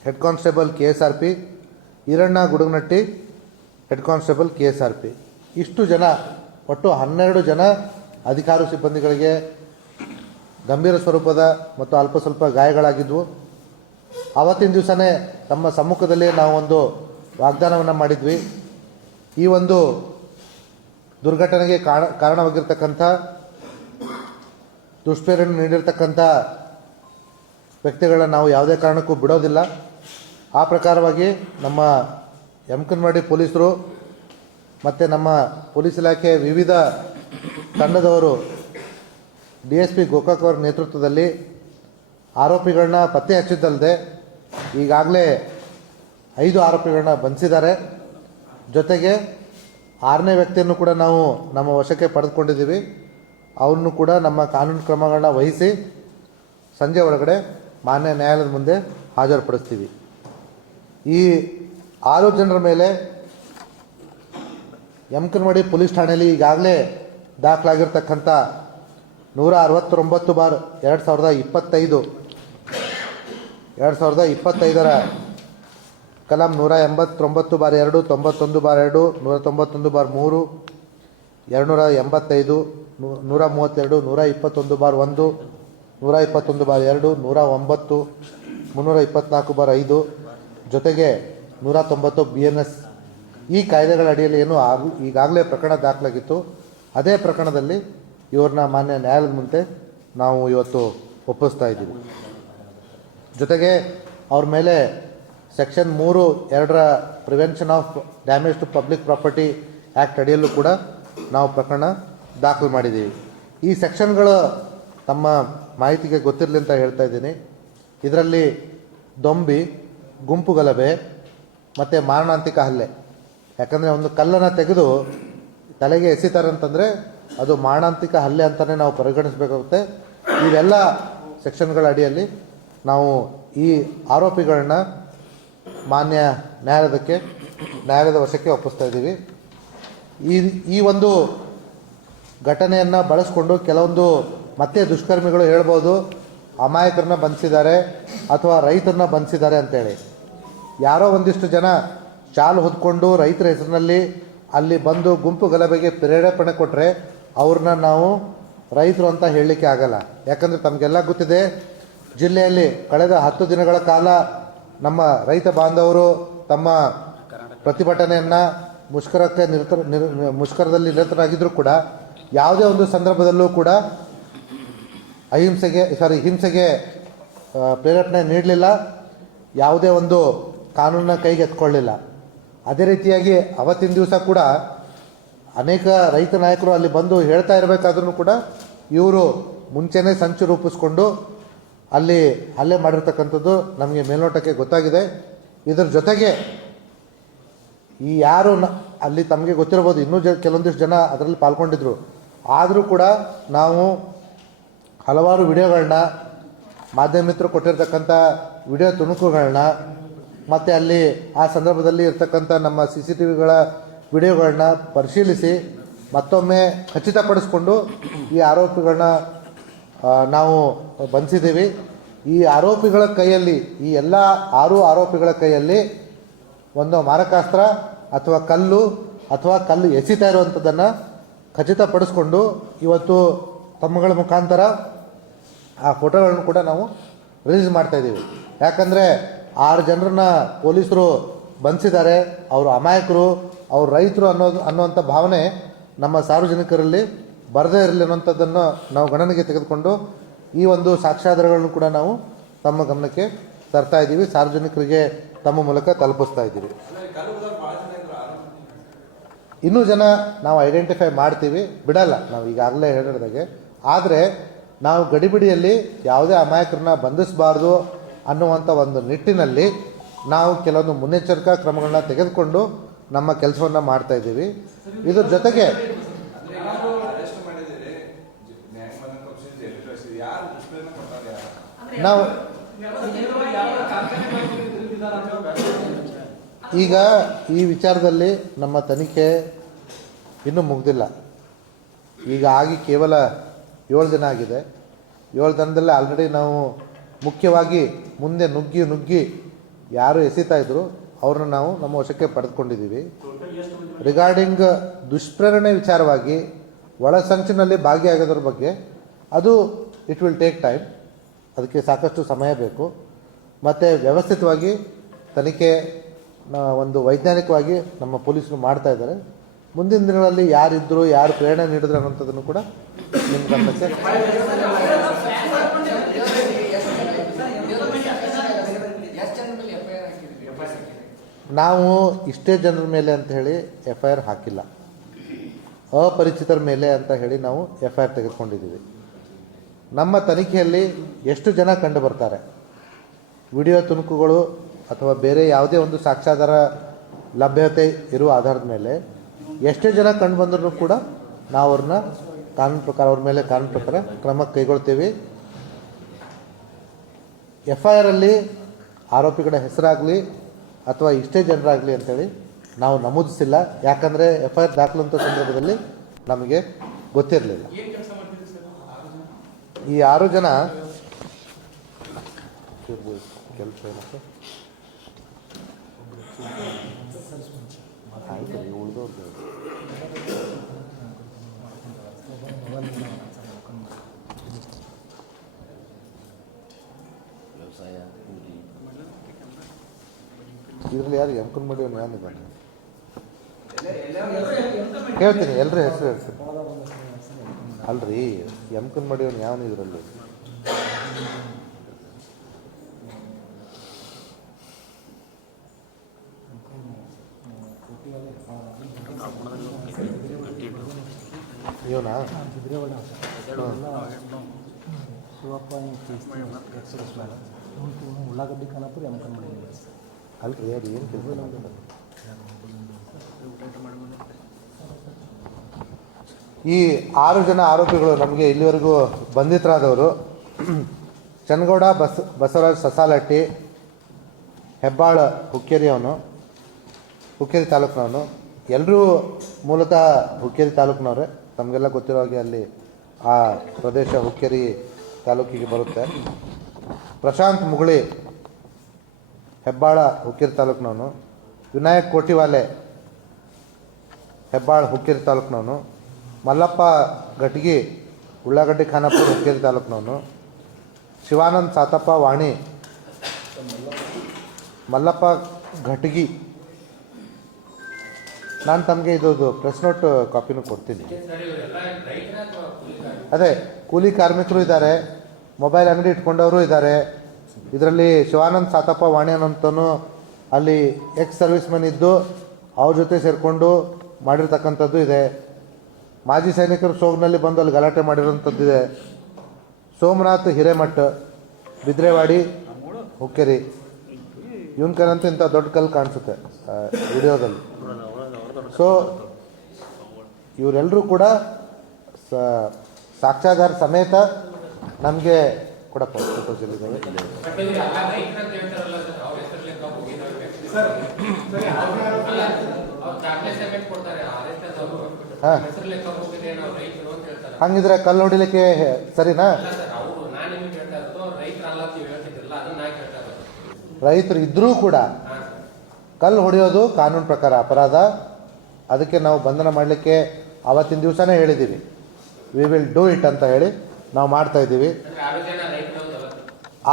head constable KSRP, Iranna Gudaganatti head constable KSRP. ಇಷ್ಟು ಜನ ಒಟ್ಟು 12 ಜನ ಅಧಿಕಾರಿ ಸಿಬ್ಬಂದಿಗಳಿಗೆ ಗಂಭೀರ ಸ್ವರೂಪದ ಮತ್ತು ಅಲ್ಪ ಸ್ವಲ್ಪ ಗಾಯಗಳಾಗಿದ್ವು. ಆವತ್ತಿನ ದಿವಸನೇ ತಮ್ಮ ಸಮ್ಮುಖದಲ್ಲಿ ನಾವು ಒಂದು ವಾಗ್ದಾನವನ್ನು ಮಾಡಿದ್ವಿ. ಈ ಒಂದು ದುರ್ಘಟನೆಗೆ ಕಾರಣವಾಗಿರ್ತಕ್ಕಂಥ ದುಷ್ಪ್ರೇರಣೆ ನೀಡಿರ್ತಕ್ಕಂಥ ವ್ಯಕ್ತಿಗಳನ್ನ ನಾವು ಯಾವುದೇ ಕಾರಣಕ್ಕೂ ಬಿಡೋದಿಲ್ಲ. ಆ ಪ್ರಕಾರವಾಗಿ ನಮ್ಮ ಯಮಕನಮರಡಿ ಪೊಲೀಸರು ಮತ್ತು ನಮ್ಮ ಪೊಲೀಸ್ ಇಲಾಖೆ ವಿವಿಧ ತಂಡದವರು DSP ಗೋಕಾಕ್ ಅವರ ನೇತೃತ್ವದಲ್ಲಿ ಆರೋಪಿಗಳನ್ನ ಪತ್ತೆ ಹಚ್ಚಿದ್ದಲ್ಲದೆ ಈಗಾಗಲೇ 5 ಆರೋಪಿಗಳನ್ನ ಬಂಧಿಸಿದ್ದಾರೆ. ಜೊತೆಗೆ 6ನೇ ವ್ಯಕ್ತಿಯನ್ನು ಕೂಡ ನಾವು ನಮ್ಮ ವಶಕ್ಕೆ ಪಡೆದುಕೊಂಡಿದ್ದೀವಿ. ಅವನು ಕೂಡ ನಮ್ಮ ಕಾನೂನು ಕ್ರಮಗಳನ್ನ ವಹಿಸಿ ಸಂಜೆ ಒಳಗಡೆ ಮಾನ್ಯ ನ್ಯಾಯಾಲಯದ ಮುಂದೆ ಹಾಜರುಪಡಿಸ್ತೀವಿ. ಈ 6 ಜನರ ಮೇಲೆ ಯಮಕನಮರಡಿ ಪೊಲೀಸ್ ಠಾಣೆಯಲ್ಲಿ ಈಗಾಗಲೇ ದಾಖಲಾಗಿರ್ತಕ್ಕಂಥ 169/2025 2025ರ ಕಲಂ 189/2, 91/2, 191/3, 285, 132, 121/1, 121/2, 109, 324/5 ಜೊತೆಗೆ 190 BNS ಈ ಕಾಯ್ದೆಗಳ ಅಡಿಯಲ್ಲಿ ಏನು ಈಗಾಗಲೇ ಪ್ರಕರಣ ದಾಖಲಾಗಿತ್ತು. ಅದೇ ಪ್ರಕರಣದಲ್ಲಿ ಇವ್ರನ್ನ ಮಾನ್ಯ ನ್ಯಾಯಾಲಯದ ಮುಂದೆ ನಾವು ಇವತ್ತು ಒಪ್ಪಿಸ್ತಾ ಇದ್ದೀವಿ. ಜೊತೆಗೆ ಅವ್ರ ಮೇಲೆ section 3(2) prevention of damage to public property act ಅಡಿಯಲ್ಲೂ ಕೂಡ ನಾವು ಪ್ರಕರಣ ದಾಖಲು ಮಾಡಿದ್ದೀವಿ. ಈ ಸೆಕ್ಷನ್ಗಳು ತಮ್ಮ ಮಾಹಿತಿಗೆ ಗೊತ್ತಿರಲಿ ಅಂತ ಹೇಳ್ತಾ ಇದ್ದೀನಿ. ಇದರಲ್ಲಿ ದೊಂಬಿ, ಗುಂಪು ಗಲಭೆ ಮತ್ತು ಮಾರಣಾಂತಿಕ ಹಲ್ಲೆ. ಯಾಕಂದರೆ ಒಂದು ಕಲ್ಲನ್ನು ತೆಗೆದು ತಲೆಗೆ ಎಸಿತಾರೆ ಅಂತಂದರೆ ಅದು ಮಾರಣಾಂತಿಕ ಹಲ್ಲೆ ಅಂತಲೇ ನಾವು ಪರಿಗಣಿಸಬೇಕಾಗುತ್ತೆ. ಇವೆಲ್ಲ ಸೆಕ್ಷನ್ಗಳ ಅಡಿಯಲ್ಲಿ ನಾವು ಈ ಆರೋಪಿಗಳನ್ನ ಮಾನ್ಯ ನ್ಯಾಯಾಲಯದ ವಶಕ್ಕೆ ಒಪ್ಪಿಸ್ತಾ ಇದ್ದೀವಿ. ಈ ಒಂದು ಘಟನೆಯನ್ನು ಬಳಸ್ಕೊಂಡು ಕೆಲವೊಂದು ಮತ್ತೆ ದುಷ್ಕರ್ಮಿಗಳು ಹೇಳ್ಬೋದು ಅಮಾಯಕರನ್ನ ಬಂಧಿಸಿದ್ದಾರೆ ಅಥವಾ ರೈತರನ್ನ ಬಂಧಿಸಿದ್ದಾರೆ ಅಂತೇಳಿ. ಯಾರೋ ಒಂದಿಷ್ಟು ಜನ ಶಾಲು ಹೊದ್ಕೊಂಡು ರೈತರ ಹೆಸರಿನಲ್ಲಿ ಅಲ್ಲಿ ಬಂದು ಗುಂಪು ಗಲಭೆಗೆ ಪ್ರೇರೇಪಣೆ ಕೊಟ್ಟರೆ ಅವ್ರನ್ನ ನಾವು ರೈತರು ಅಂತ ಹೇಳಲಿಕ್ಕೆ ಆಗಲ್ಲ. ಯಾಕಂದರೆ ತಮಗೆಲ್ಲ ಗೊತ್ತಿದೆ, ಜಿಲ್ಲೆಯಲ್ಲಿ ಕಳೆದ 10 ದಿನಗಳ ಕಾಲ ನಮ್ಮ ರೈತ ಬಾಂಧವರು ತಮ್ಮ ಪ್ರತಿಭಟನೆಯನ್ನು ಮುಷ್ಕರದಲ್ಲಿ ನಿರತರಾಗಿದ್ದರೂ ಕೂಡ ಯಾವುದೇ ಒಂದು ಸಂದರ್ಭದಲ್ಲೂ ಕೂಡ ಹಿಂಸೆಗೆ ಪ್ರೇರೇಪಣೆ ನೀಡಲಿಲ್ಲ, ಯಾವುದೇ ಒಂದು ಕಾನೂನನ್ನ ಕೈಗೆ ಎತ್ಕೊಳ್ಳಿಲ್ಲ. ಅದೇ ರೀತಿಯಾಗಿ ಅವತ್ತಿನ ದಿವಸ ಕೂಡ ಅನೇಕ ರೈತ ನಾಯಕರು ಅಲ್ಲಿ ಬಂದು ಹೇಳ್ತಾ ಇರಬೇಕಾದ್ರೂ ಕೂಡ ಇವರು ಮುಂಚೆನೇ ಸಂಚು ರೂಪಿಸ್ಕೊಂಡು ಅಲ್ಲಿ ಹಲ್ಲೆ ಮಾಡಿರ್ತಕ್ಕಂಥದ್ದು ನಮಗೆ ಮೇಲ್ನೋಟಕ್ಕೆ ಗೊತ್ತಾಗಿದೆ. ಇದರ ಜೊತೆಗೆ ಈ ಯಾರು ಅಲ್ಲಿ ತಮಗೆ ಗೊತ್ತಿರ್ಬೋದು, ಇನ್ನೂ ಕೆಲವೊಂದಿಷ್ಟು ಜನ ಅದರಲ್ಲಿ ಪಾಲ್ಗೊಂಡಿದ್ರು. ಆದರೂ ಕೂಡ ನಾವು ಹಲವಾರು ವಿಡಿಯೋಗಳನ್ನ, ಮಾಧ್ಯಮ ಮಿತ್ರರು ಕೊಟ್ಟಿರ್ತಕ್ಕಂಥ ವಿಡಿಯೋ ತುಣುಕುಗಳನ್ನ ಮತ್ತು ಅಲ್ಲಿ ಆ ಸಂದರ್ಭದಲ್ಲಿ ಇರ್ತಕ್ಕಂಥ ನಮ್ಮ CCTVಗಳ ವಿಡಿಯೋಗಳನ್ನ ಪರಿಶೀಲಿಸಿ ಮತ್ತೊಮ್ಮೆ ಖಚಿತಪಡಿಸ್ಕೊಂಡು ಈ ಆರೋಪಿಗಳನ್ನ ನಾವು ಬಂಧಿಸಿದ್ದೀವಿ. ಈ ಆರೋಪಿಗಳ ಕೈಯಲ್ಲಿ, ಈ ಎಲ್ಲ 6 ಆರೋಪಿಗಳ ಕೈಯಲ್ಲಿ ಒಂದು ಮಾರಕಾಸ್ತ್ರ ಅಥವಾ ಕಲ್ಲು ಎಸಿತಾ ಇರುವಂಥದ್ದನ್ನು ಖಚಿತಪಡಿಸ್ಕೊಂಡು ಇವತ್ತು ತಮ್ಮಗಳ ಮುಖಾಂತರ ಆ ಫೋಟೋಗಳನ್ನು ಕೂಡ ನಾವು ರಿಲೀಸ್ ಮಾಡ್ತಾಯಿದ್ದೀವಿ. ಯಾಕಂದರೆ 6 ಜನರನ್ನ ಪೊಲೀಸರು ಬಂಧಿಸಿದ್ದಾರೆ, ಅವರು ಅಮಾಯಕರು, ಅವರು ರೈತರು ಅನ್ನುವಂಥ ಭಾವನೆ ನಮ್ಮ ಸಾರ್ವಜನಿಕರಲ್ಲಿ ಬರದೇ ಇರಲಿ ಅನ್ನೋಂಥದ್ದನ್ನು ನಾವು ಗಣನೆಗೆ ತೆಗೆದುಕೊಂಡು ಈ ಒಂದು ಸಾಕ್ಷ್ಯಾಧಾರಗಳನ್ನು ಕೂಡ ನಾವು ತಮ್ಮ ಗಮನಕ್ಕೆ ತರ್ತಾ ಇದ್ದೀವಿ, ಸಾರ್ವಜನಿಕರಿಗೆ ತಮ್ಮ ಮೂಲಕ ತಲುಪಿಸ್ತಾ ಇದ್ದೀವಿ. ಇನ್ನೂ ಜನ ನಾವು ಐಡೆಂಟಿಫೈ ಮಾಡ್ತೀವಿ, ಬಿಡಲ್ಲ ನಾವು ಈಗಾಗಲೇ ಹೇಳಿದಾಗೆ. ಆದರೆ ನಾವು ಗಡಿಬಿಡಿಯಲ್ಲಿ ಯಾವುದೇ ಅಮಾಯಕರನ್ನ ಬಂಧಿಸಬಾರ್ದು ಅನ್ನುವಂಥ ಒಂದು ನಿಟ್ಟಿನಲ್ಲಿ ನಾವು ಕೆಲವೊಂದು ಮುನ್ನೆಚ್ಚರಿಕಾ ಕ್ರಮಗಳನ್ನ ತೆಗೆದುಕೊಂಡು ನಮ್ಮ ಕೆಲಸವನ್ನು ಮಾಡ್ತಾ ಇದ್ದೀವಿ. ಇದ್ರ ಜೊತೆಗೆ ನಾವು ಈಗ ಈ ವಿಚಾರದಲ್ಲಿ ನಮ್ಮ ತನಿಖೆ ಇನ್ನೂ ಮುಗ್ದಿಲ್ಲ. ಈಗ ಆಗಿ ಕೇವಲ 7 ದಿನ ಆಗಿದೆ. 7 ದಿನದಲ್ಲಿ ಆಲ್ರೆಡಿ ನಾವು ಮುಖ್ಯವಾಗಿ ಮುಂದೆ ನುಗ್ಗಿ ಯಾರು ಎಸಿತಾ ಇದ್ರು ಅವ್ರನ್ನ ನಾವು ನಮ್ಮ ವಶಕ್ಕೆ ಪಡೆದುಕೊಂಡಿದ್ದೀವಿ. ರಿಗಾರ್ಡಿಂಗ್ ದುಷ್ಪ್ರೇರಣೆ ವಿಚಾರವಾಗಿ ಒಳಸಂಚಿನಲ್ಲಿ ಭಾಗಿಯಾಗೋದ್ರ ಬಗ್ಗೆ ಅದು ಇಟ್ ವಿಲ್ ಟೇಕ್ ಟೈಮ್, ಅದಕ್ಕೆ ಸಾಕಷ್ಟು ಸಮಯ ಬೇಕು. ಮತ್ತು ವ್ಯವಸ್ಥಿತವಾಗಿ ತನಿಖೆ ಒಂದು ವೈಜ್ಞಾನಿಕವಾಗಿ ನಮ್ಮ ಪೊಲೀಸರು ಮಾಡ್ತಾ ಇದ್ದಾರೆ. ಮುಂದಿನ ದಿನಗಳಲ್ಲಿ ಯಾರಿದ್ದರು, ಯಾರು ಪ್ರೇರಣೆ ನೀಡಿದ್ರು ಅನ್ನೋಂಥದ್ದನ್ನು ಕೂಡ ನಿಮ್ಮ ಗಮನಕ್ಕೆ ನಾವು ಇಷ್ಟೇ ಜನರ ಮೇಲೆ ಅಂತ ಹೇಳಿ FIR ಹಾಕಿಲ್ಲ, ಅಪರಿಚಿತರ ಮೇಲೆ ಅಂತ ಹೇಳಿ ನಾವು FIR ತೆಗೆದುಕೊಂಡಿದ್ದೀವಿ. ನಮ್ಮ ತನಿಖೆಯಲ್ಲಿ ಎಷ್ಟು ಜನ ಕಂಡು ಬರ್ತಾರೆ, ವಿಡಿಯೋ ತುಣುಕುಗಳು ಅಥವಾ ಬೇರೆ ಯಾವುದೇ ಒಂದು ಸಾಕ್ಷ್ಯಾಧಾರ ಲಭ್ಯತೆ ಇರುವ ಆಧಾರದ ಮೇಲೆ ಎಷ್ಟೇ ಜನ ಕಂಡು ಬಂದರೂ ಕೂಡ ನಾವು ಅವ್ರನ್ನ ಅವ್ರ ಮೇಲೆ ಕಾನೂನು ಪ್ರಕಾರ ಕ್ರಮ ಕೈಗೊಳ್ತೀವಿ. FIR ಅಲ್ಲಿ ಆರೋಪಿಗಳ ಹೆಸರಾಗಲಿ ಅಥವಾ ಇಷ್ಟೇ ಜನರಾಗಲಿ ಅಂಥೇಳಿ ನಾವು ನಮೂದಿಸಿಲ್ಲ. ಯಾಕಂದರೆ FIR ದಾಖಲಂಥ ಸಂದರ್ಭದಲ್ಲಿ ನಮಗೆ ಗೊತ್ತಿರಲಿಲ್ಲ. ಈ 6 ಜನ ಕೆಲಸ ಆಯ್ತು ಉಳಿದವ್ರದ್ದು ಇದರಲ್ಲಿ ಯಾರು ಎಮ್ಕನ್ ಮಾಡಿ ನಾನು ಹೇಳ್ತೀನಿ, ಎಲ್ಲರೂ ಹೆಸರು ಹೇಳ್ತೀನಿ. ಅಲ್ರಿ ಎಮ್ಕನ್ ಮಾಡಿಯವನು ಯಾವನು ಇದರಲ್ಲಿ? ಇವನಾ ಶಿವಪ್ಪ ಉಳ್ಳಾಗಡ್ಡಿ ಖಾನಾಪುರ ಎಮ್ಕನ್ ಮಾಡಿ ಅಲ್ರಿ ಅದು ಏನು ಕೆಲಸ? ಈ 6 ಜನ ಆರೋಪಿಗಳು ನಮಗೆ ಇಲ್ಲಿವರೆಗೂ ಬಂಧಿತರಾದವರು ಚನ್ನಗೌಡ ಬಸವರಾಜ್ ಸಸಾಲಟ್ಟಿ, ಹೆಬ್ಬಾಳ ಹುಕ್ಕೇರಿಯವನು, ಹುಕ್ಕೇರಿ ತಾಲೂಕಿನವನು. ಎಲ್ಲರೂ ಮೂಲತಃ ಹುಕ್ಕೇರಿ ತಾಲೂಕಿನವ್ರೆ, ತಮಗೆಲ್ಲ ಗೊತ್ತಿರೋ ಹಾಗೆ ಅಲ್ಲಿ ಆ ಪ್ರದೇಶ ಹುಕ್ಕೇರಿ ತಾಲೂಕಿಗೆ ಬರುತ್ತೆ. ಪ್ರಶಾಂತ್ ಮುಗುಳಿ ಹೆಬ್ಬಾಳ ಹುಕ್ಕೇರಿ ತಾಲೂಕಿನವನು. ವಿನಾಯಕ್ ಕೋಟಿವಾಲೆ ಹೆಬ್ಬಾಳ ಹುಕ್ಕೇರಿ ತಾಲೂಕಿನವನು. ಮಲ್ಲಪ್ಪ ಘಟಗಿ ಉಳ್ಳಾಗಡ್ಡಿ ಖಾನಾಪುರ ಹುಕ್ಕೇರಿ ತಾಲೂಕಿನವನು. ಶಿವಾನಂದ್ ಸಾತಪ್ಪ ವಾಣಿ ಮಲ್ಲಪ್ಪ ಘಟಗಿ. ನಾನು ತಮಗೆ ಇದು ಪ್ರೆಸ್ ನೋಟ್ ಕಾಪಿನೂ ಕೊಡ್ತೀನಿ. ಅದೇ ಕೂಲಿ ಕಾರ್ಮಿಕರು ಇದ್ದಾರೆ, ಮೊಬೈಲ್ ಅಂಗಡಿ ಇಟ್ಕೊಂಡವರು ಇದ್ದಾರೆ. ಇದರಲ್ಲಿ ಶಿವಾನಂದ್ ಸಾತಪ್ಪ ವಾಣಿ ಅನ್ನೋಂಥನು ಅಲ್ಲಿ ಸರ್ವಿಸ್ ಮೆನ್ ಇದ್ದು ಅವ್ರ ಜೊತೆ ಸೇರಿಕೊಂಡು ಮಾಡಿರ್ತಕ್ಕಂಥದ್ದು ಇದೆ. ಮಾಜಿ ಸೈನಿಕರು ಸೋಗ್ನಲ್ಲಿ ಬಂದು ಅಲ್ಲಿ ಗಲಾಟೆ ಮಾಡಿರೋಂಥದ್ದಿದೆ. ಸೋಮನಾಥ್ ಹಿರೇಮಠ್ ಬಿದ್ರೇವಾಡಿ ಹುಕ್ಕೇರಿ. ಇವನ್ ಕಲ್ಲಂತೂ ಇಂಥ ದೊಡ್ಡ ಕಲ್ಲು ಕಾಣಿಸುತ್ತೆ ವಿಡಿಯೋದಲ್ಲಿ. ಸೊ ಇವರೆಲ್ಲರೂ ಕೂಡ ಸಾಕ್ಷ್ಯಾಧಾರ ಸಮೇತ ನಮಗೆ ಕೊಡಪ್ಪ ಫೋಟೋಸ್ ಎಲ್ಲಿದ್ದಾವೆ. ಹಾಂ, ಹಂಗಿದ್ರೆ ಕಲ್ಲು ಹೊಡಿಲಿಕ್ಕೆ ಸರಿನಾ? ರೈತರು ಇದ್ರೂ ಕೂಡ ಕಲ್ಲು ಹೊಡೆಯೋದು ಕಾನೂನು ಪ್ರಕಾರ ಅಪರಾಧ. ಅದಕ್ಕೆ ನಾವು ಬಂಧನ ಮಾಡಲಿಕ್ಕೆ ಆವತ್ತಿನ ದಿವಸನೇ ಹೇಳಿದ್ದೀವಿ, ವಿ ವಿಲ್ ಡೂ ಇಟ್ ಅಂತ ಹೇಳಿ ನಾವು ಮಾಡ್ತಾ ಇದ್ದೀವಿ.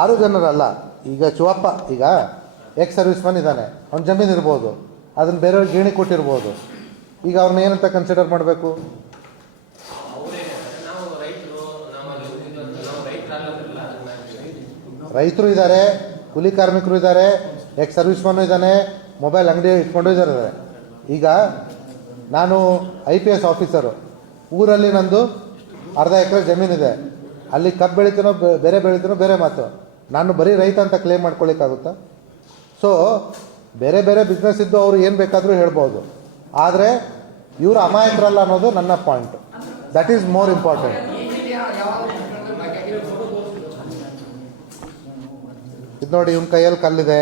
6 ಜನರಲ್ಲ, ಈಗ ಶಿವಪ್ಪ ಈಗ ಎಕ್ಸ್ ಸರ್ವಿಸ್ ಮ್ಯಾನ್ ಇದ್ದಾನೆ, ಅವ್ನ ಜಮೀನು ಇರ್ಬೋದು, ಅದನ್ನು ಬೇರೆಯವ್ರಿಗೆ ಗೇಣಿ ಕೊಟ್ಟಿರ್ಬೋದು. ಈಗ ಅವ್ರನ್ನ ಏನಂತ ಕನ್ಸಿಡರ್ ಮಾಡಬೇಕು? ರೈತರು ಇದ್ದಾರೆ, ಕೂಲಿ ಕಾರ್ಮಿಕರು ಇದ್ದಾರೆ, ಎಕ್ಸ್ ಸರ್ವಿಸ್ ಮ್ಯಾನು ಇದ್ದಾನೆ, ಮೊಬೈಲ್ ಅಂಗಡಿ ಇಟ್ಕೊಂಡು ಇದ್ದಾರೆ. ಈಗ ನಾನು IPS ಆಫೀಸರು, ಊರಲ್ಲಿ ನಂದು ಅರ್ಧ ಎಕರೆ ಜಮೀನಿದೆ, ಅಲ್ಲಿ ಕಬ್ಬು ಬೆಳಿತೀನೋ ಬೇರೆ ಬೆಳಿತೀನೋ ಬೇರೆ ಮಾತು. ನಾನು ಬರೀ ರೈತ ಅಂತ ಕ್ಲೇಮ್ ಮಾಡ್ಕೊಳ್ಳಿಕ್ಕಾಗುತ್ತಾ? ಸೊ ಬೇರೆ ಬೇರೆ ಬಿಸ್ನೆಸ್ ಇದ್ದು ಅವರು ಏನು ಬೇಕಾದರೂ ಹೇಳ್ಬೋದು, ಆದರೆ ಇವರು ಅಮಾಯಕರಲ್ಲ ಅನ್ನೋದು ನನ್ನ point. That is more important. ಇದು ನೋಡಿ, ಇವನ ಕೈಯಲ್ಲಿ ಕಲ್ಲಿದೆ,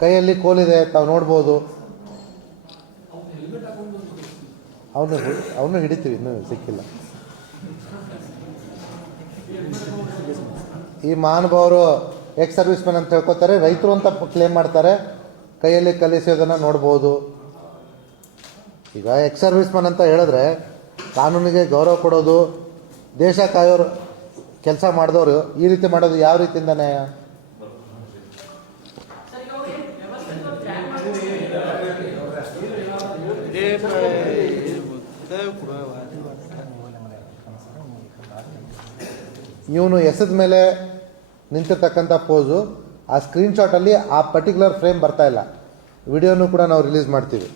ಕೈಯಲ್ಲಿ ಕೋಲಿದೆ, ತಾವು ನೋಡ್ಬೋದು. ಅವನು ಹಿಡಿತೀವಿ, ಇನ್ನೂ ಸಿಕ್ಕಿಲ್ಲ. ಈ ಮಹಾನುಭಾವರು ಎಕ್ಸ್ ಸರ್ವಿಸ್ ಮ್ಯಾನ್ ಅಂತ ಹೇಳ್ಕೊತಾರೆ, ರೈತರು ಅಂತ ಕ್ಲೇಮ್ ಮಾಡ್ತಾರೆ, ಕೈಯಲ್ಲಿ ಕಲಿಸೋದನ್ನು ನೋಡ್ಬೋದು. ಈಗ ಎಕ್ಸ್ ಸರ್ವಿಸ್ ಮ್ಯಾನ್ ಅಂತ ಹೇಳಿದ್ರೆ ಕಾನೂನಿಗೆ ಗೌರವ ಕೊಡೋದು, ದೇಶ ಕಾಯೋರು ಕೆಲಸ ಮಾಡಿದವರು ಈ ರೀತಿ ಮಾಡೋದು ಯಾವ ರೀತಿಯಿಂದ ನ್ಯಾಯ? ಇವನು ಎಸೆದ ಮೇಲೆ ನಿಂತಿರ್ತಕ್ಕಂಥ ಪೋಸು, ಆ ಸ್ಕ್ರೀನ್ಶಾಟಲ್ಲಿ ಆ ಪರ್ಟಿಕ್ಯುಲರ್ ಫ್ರೇಮ್ ಬರ್ತಾ ಇಲ್ಲ. ವಿಡಿಯೋನು ಕೂಡ ನಾವು ರಿಲೀಸ್ ಮಾಡ್ತೀವಿ.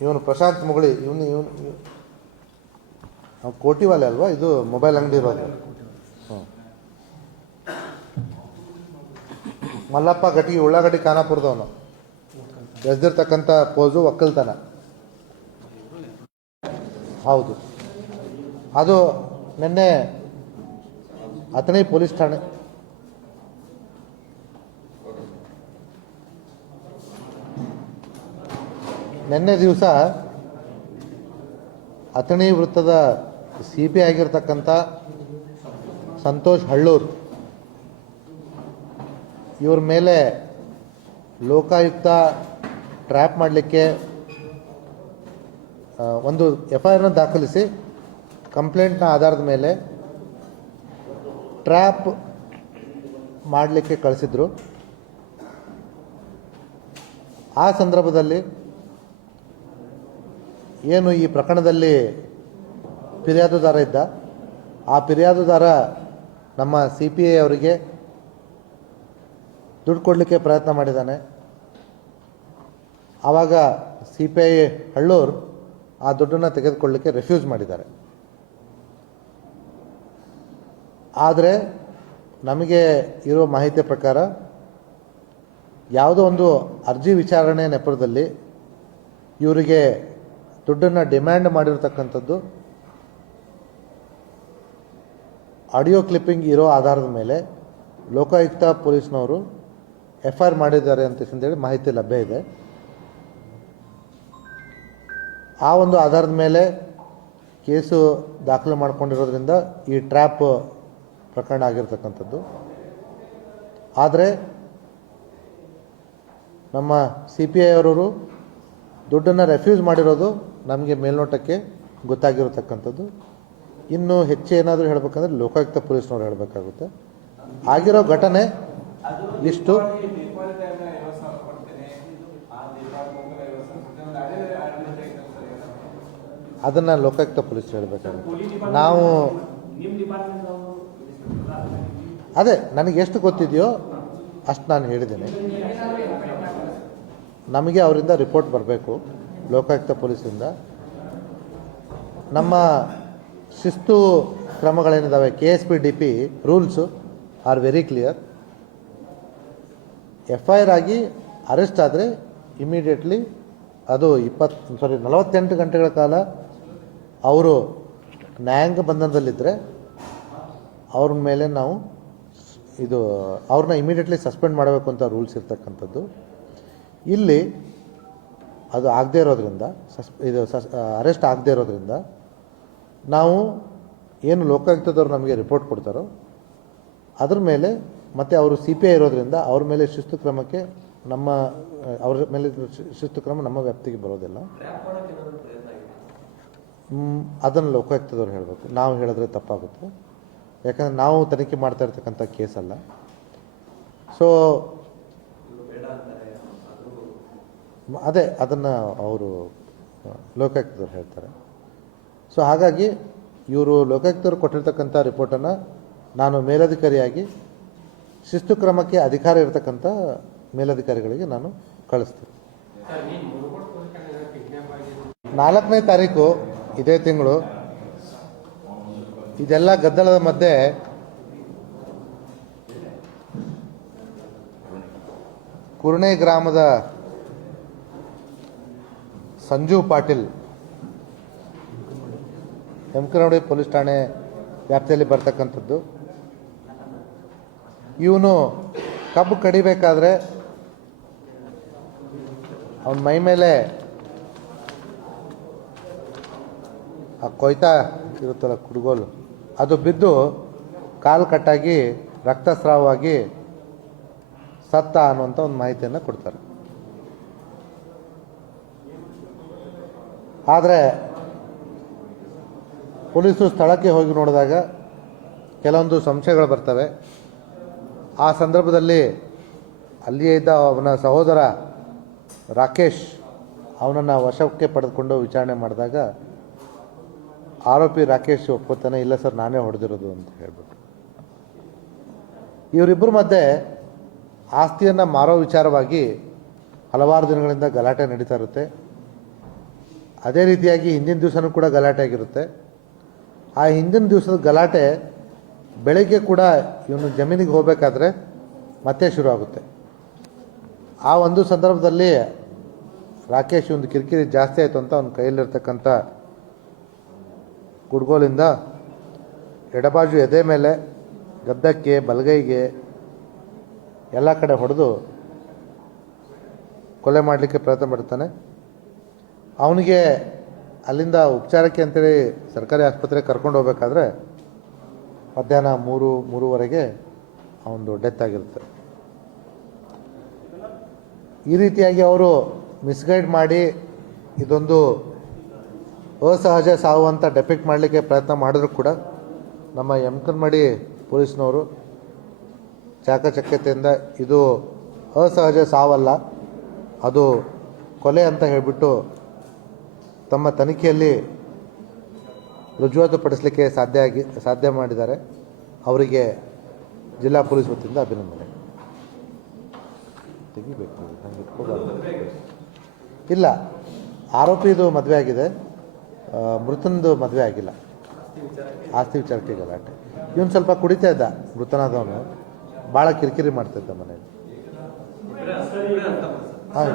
ಇವನು ಪ್ರಶಾಂತ್ ಮುಗುಳಿ, ಇವನು ಕೋಟಿವಾಲೆ ಅಲ್ವಾ, ಇದು ಮೊಬೈಲ್ ಅಂಗಡಿ ಇರೋದು. ಮಲ್ಲಪ್ಪ ಗಟ್ಟಿಗೆ ಉಳ್ಳಾಗಡ್ಡಿ ಖಾನಾಪುರದವನು, ಎಸ್ದಿರ್ತಕ್ಕಂಥ ಪೋಸು ಒಕ್ಕಲ್ತನ. ಹೌದು, ಅದು ನಿನ್ನೆ ಅಥಣಿ ಪೊಲೀಸ್ ಠಾಣೆ ನಿನ್ನೆ ದಿವಸ ಅಥಣಿ ವೃತ್ತದ CP ಆಗಿರ್ತಕ್ಕಂಥ ಸಂತೋಷ್ ಹಳ್ಳೂರು ಇವ್ರ ಮೇಲೆ ಲೋಕಾಯುಕ್ತ ಟ್ರ್ಯಾಪ್ ಮಾಡಲಿಕ್ಕೆ ಒಂದು FIR ದಾಖಲಿಸಿ ಕಂಪ್ಲೇಂಟ್ನ ಆಧಾರದ ಮೇಲೆ ಟ್ರ್ಯಾಪ್ ಮಾಡಲಿಕ್ಕೆ ಕಳಿಸಿದ್ರು. ಆ ಸಂದರ್ಭದಲ್ಲಿ ಏನು ಈ ಪ್ರಕರಣದಲ್ಲಿ ಫಿರ್ಯಾದುದಾರ ಇದ್ದ, ಆ ಫಿರ್ಯಾದುದಾರ ನಮ್ಮ CPI ಅವರಿಗೆ ದುಡ್ಡು ಕೊಡಲಿಕ್ಕೆ ಪ್ರಯತ್ನ ಮಾಡಿದ್ದಾನೆ. ಆವಾಗ CPI ಹಳ್ಳೂರು ಆ ದುಡ್ಡನ್ನು ತೆಗೆದುಕೊಳ್ಳಲಿಕ್ಕೆ ರೆಫ್ಯೂಸ್ ಮಾಡಿದ್ದಾರೆ. ಆದರೆ ನಮಗೆ ಇರೋ ಮಾಹಿತಿಯ ಪ್ರಕಾರ ಯಾವುದೋ ಒಂದು ಅರ್ಜಿ ವಿಚಾರಣೆ ನೆಪದಲ್ಲಿ ಇವರಿಗೆ ದುಡ್ಡನ್ನು ಡಿಮ್ಯಾಂಡ್ ಮಾಡಿರ್ತಕ್ಕಂಥದ್ದು ಆಡಿಯೋ ಕ್ಲಿಪ್ಪಿಂಗ್ ಇರೋ ಆಧಾರದ ಮೇಲೆ ಲೋಕಾಯುಕ್ತ ಪೊಲೀಸ್ನವರು FIR ಮಾಡಿದ್ದಾರೆ ಅಂತೇಳಿ ಮಾಹಿತಿ ಲಭ್ಯ ಇದೆ. ಆ ಒಂದು ಆಧಾರದ ಮೇಲೆ ಕೇಸು ದಾಖಲು ಮಾಡಿಕೊಂಡಿರೋದ್ರಿಂದ ಈ ಟ್ರ್ಯಾಪ್ ಪ್ರಕರಣ ಆಗಿರ್ತಕ್ಕಂಥದ್ದು. ಆದರೆ ನಮ್ಮ CPI ಅವರು ದುಡ್ಡನ್ನು ರೆಫ್ಯೂಸ್ ಮಾಡಿರೋದು ನಮಗೆ ಮೇಲ್ನೋಟಕ್ಕೆ ಗೊತ್ತಾಗಿರತಕ್ಕಂಥದ್ದು. ಇನ್ನು ಹೆಚ್ಚು ಏನಾದರೂ ಹೇಳಬೇಕಂದ್ರೆ ಲೋಕಾಯುಕ್ತ ಪೊಲೀಸ್ನವ್ರು ಹೇಳಬೇಕಾಗುತ್ತೆ. ಆಗಿರೋ ಘಟನೆ ಇಷ್ಟು. ಅದನ್ನು ಲೋಕಾಯುಕ್ತ ಪೊಲೀಸ್ ಹೇಳಬೇಕಾಗುತ್ತೆ. ನಾವು ಅದೇ ನನಗೆ ಎಷ್ಟು ಗೊತ್ತಿದೆಯೋ ಅಷ್ಟು ನಾನು ಹೇಳಿದ್ದೀನಿ. ನಮಗೆ ಅವರಿಂದ ರಿಪೋರ್ಟ್ ಬರಬೇಕು ಲೋಕಾಯುಕ್ತ ಪೊಲೀಸಿಂದ. ನಮ್ಮ ಶಿಸ್ತು ಕ್ರಮಗಳೇನಿದ್ದಾವೆ, KSPDP rules are very clear. FIR ಆಗಿ ಅರೆಸ್ಟ್ ಆದರೆ ಇಮಿಡಿಯೇಟ್ಲಿ ಅದು 48 ಗಂಟೆಗಳ ಕಾಲ ಅವರು ನ್ಯಾಯಾಂಗ ಬಂಧನದಲ್ಲಿದ್ದರೆ ಅವ್ರ ಮೇಲೆ ನಾವು ಅವ್ರನ್ನ ಇಮಿಡಿಯೇಟ್ಲಿ ಸಸ್ಪೆಂಡ್ ಮಾಡಬೇಕು ಅಂತ ರೂಲ್ಸ್ ಇರ್ತಕ್ಕಂಥದ್ದು. ಇಲ್ಲಿ ಅದು ಆಗದೇ ಇರೋದ್ರಿಂದ ಅರೆಸ್ಟ್ ಆಗದೇ ಇರೋದ್ರಿಂದ ನಾವು ಏನು ಲೋಕಾಯುಕ್ತದವ್ರು ನಮಗೆ ರಿಪೋರ್ಟ್ ಕೊಡ್ತಾರೋ ಅದ್ರ ಮೇಲೆ ಮತ್ತು ಅವರು CPI ಇರೋದ್ರಿಂದ ಅವ್ರ ಮೇಲೆ ಶಿಸ್ತು ಕ್ರಮಕ್ಕೆ ಅವ್ರ ಮೇಲೆ ಶಿಸ್ತು ಕ್ರಮ ನಮ್ಮ ವ್ಯಾಪ್ತಿಗೆ ಬರೋದಿಲ್ಲ. ಅದನ್ನು ಲೋಕಾಯುಕ್ತದವ್ರು ಹೇಳಬೇಕು, ನಾವು ಹೇಳಿದ್ರೆ ತಪ್ಪಾಗುತ್ತೆ. ಯಾಕಂದರೆ ನಾವು ತನಿಖೆ ಮಾಡ್ತಾ ಇರ್ತಕ್ಕಂಥ ಕೇಸ್ ಅಲ್ಲ. ಸೊ ಅದೇ ಅದನ್ನು ಅವರು ಲೋಕಾಯುಕ್ತದವ್ರು ಹೇಳ್ತಾರೆ. ಸೊ ಹಾಗಾಗಿ ಇವರು ಲೋಕಾಯುಕ್ತರು ಕೊಟ್ಟಿರ್ತಕ್ಕಂಥ ರಿಪೋರ್ಟನ್ನು ನಾನು ಮೇಲಧಿಕಾರಿಯಾಗಿ ಶಿಸ್ತು ಕ್ರಮಕ್ಕೆ ಅಧಿಕಾರ ಇರತಕ್ಕಂಥ ಮೇಲಧಿಕಾರಿಗಳಿಗೆ ನಾನು ಕಳಿಸ್ತೀನಿ. 4ನೇ ತಾರೀಕು ಇದೇ ತಿಂಗಳು ಇದೆಲ್ಲ ಗದ್ದಲದ ಮಧ್ಯೆ ಕುರ್ಣೆ ಗ್ರಾಮದ ಸಂಜು ಪಾಟೀಲ್ ಯಮಕನಹಳ್ಳಿ ಪೊಲೀಸ್ ಠಾಣೆ ವ್ಯಾಪ್ತಿಯಲ್ಲಿ ಬರ್ತಕ್ಕಂಥದ್ದು. ಇವನು ಕಬ್ಬು ಕಡಿಬೇಕಾದ್ರೆ ಅವನ ಮೈ ಮೇಲೆ ಆ ಕೊಯ್ತಾ ಇರುತ್ತಲ್ಲ ಕುಡುಗೋಲು, ಅದು ಬಿದ್ದು ಕಾಲು ಕಟ್ಟಾಗಿ ರಕ್ತಸ್ರಾವವಾಗಿ ಸತ್ತ ಅನ್ನುವಂಥ ಒಂದು ಮಾಹಿತಿಯನ್ನು ಕೊಡ್ತಾರೆ. ಆದರೆ ಪೊಲೀಸರು ಸ್ಥಳಕ್ಕೆ ಹೋಗಿ ನೋಡಿದಾಗ ಕೆಲವೊಂದು ಸಂಶಯಗಳು ಬರ್ತವೆ. ಆ ಸಂದರ್ಭದಲ್ಲಿ ಅಲ್ಲಿಯೇ ಇದ್ದ ಅವನ ಸಹೋದರ ರಾಕೇಶ್ ಅವನನ್ನು ವಶಕ್ಕೆ ಪಡೆದುಕೊಂಡು ವಿಚಾರಣೆ ಮಾಡಿದಾಗ ಆರೋಪಿ ರಾಕೇಶ್ ಒಪ್ಕೋತಾನೆ, ಇಲ್ಲ ಸರ್ ನಾನೇ ಹೊಡೆದಿರೋದು ಅಂತ ಹೇಳ್ಬಿಟ್ಟು. ಇವರಿಬ್ಬರ ಮಧ್ಯೆ ಆಸ್ತಿಯನ್ನು ಮಾರೋ ವಿಚಾರವಾಗಿ ಹಲವಾರು ದಿನಗಳಿಂದ ಗಲಾಟೆ ನಡೀತಾ ಇರುತ್ತೆ. ಅದೇ ರೀತಿಯಾಗಿ ಹಿಂದಿನ ದಿವಸನೂ ಕೂಡ ಗಲಾಟೆ ಆಗಿರುತ್ತೆ. ಆ ಹಿಂದಿನ ದಿವಸದ ಗಲಾಟೆ ಬೆಳಗ್ಗೆ ಕೂಡ ಇವನು ಜಮೀನಿಗೆ ಹೋಗಬೇಕಾದ್ರೆ ಮತ್ತೆ ಶುರು ಆಗುತ್ತೆ. ಆ ಒಂದು ಸಂದರ್ಭದಲ್ಲಿ ರಾಕೇಶ್ ಒಂದು ಕಿರಿಕಿರಿ ಜಾಸ್ತಿ ಆಯಿತು ಅಂತ ಅವನ ಕೈಯಲ್ಲಿರ್ತಕ್ಕಂಥ ಕುಡ್ಗೋಲಿಂದ ಎಡಬಾಜು ಎದೆ ಮೇಲೆ, ಗದ್ದಕ್ಕೆ, ಬಲಗೈಗೆ ಎಲ್ಲ ಕಡೆ ಹೊಡೆದು ಕೊಲೆ ಮಾಡಲಿಕ್ಕೆ ಪ್ರಯತ್ನ ಮಾಡ್ತಾನೆ. ಅವನಿಗೆ ಅಲ್ಲಿಂದ ಉಪಚಾರಕ್ಕೆ ಅಂತೇಳಿ ಸರ್ಕಾರಿ ಆಸ್ಪತ್ರೆಗೆ ಕರ್ಕೊಂಡು ಹೋಗ್ಬೇಕಾದ್ರೆ ಮಧ್ಯಾಹ್ನ 3:03ವರೆಗೆ ಅವನದು ಡೆತ್ ಆಗಿರುತ್ತೆ. ಈ ರೀತಿಯಾಗಿ ಅವರು ಮಿಸ್ಗೈಡ್ ಮಾಡಿ ಇದೊಂದು ಅಸಹಜ ಸಾವು ಅಂತ ಡೆಪಿಕ್ಟ್ ಮಾಡಲಿಕ್ಕೆ ಪ್ರಯತ್ನ ಮಾಡಿದ್ರು ಕೂಡ ನಮ್ಮ ಯಮಕನಮಡಿ ಪೊಲೀಸ್ನವರು ಚಾಕಚಕ್ಯತೆಯಿಂದ ಇದು ಅಸಹಜ ಸಾವಲ್ಲ, ಅದು ಕೊಲೆ ಅಂತ ಹೇಳಿಬಿಟ್ಟು ತಮ್ಮ ತನಿಖೆಯಲ್ಲಿ ರುಜುವಾತುಪಡಿಸಲಿಕ್ಕೆ ಸಾಧ್ಯ ಮಾಡಿದ್ದಾರೆ. ಅವರಿಗೆ ಜಿಲ್ಲಾ ಪೊಲೀಸ್ ವತಿಯಿಂದ ಅಭಿನಂದನೆ. ತೆಗಿಬೇಕು, ನಂಗೆ ಇಟ್ಕೋಬಾರ್ದು. ಇಲ್ಲ, ಆರೋಪಿದು ಮದುವೆ ಆಗಿದೆ, ಮೃತನದು ಮದುವೆ ಆಗಿಲ್ಲ. ಆಸ್ತಿ ವಿಚಾರಕ್ಕೆ ಗಲಾಟೆ. ಇವನು ಸ್ವಲ್ಪ ಕುಡಿತಾ ಇದ್ದ, ಮೃತನಾದವನು ಭಾಳ ಕಿರಿಕಿರಿ ಮಾಡ್ತಿದ್ದ ಮನೇಲಿ. ಹಾಂ,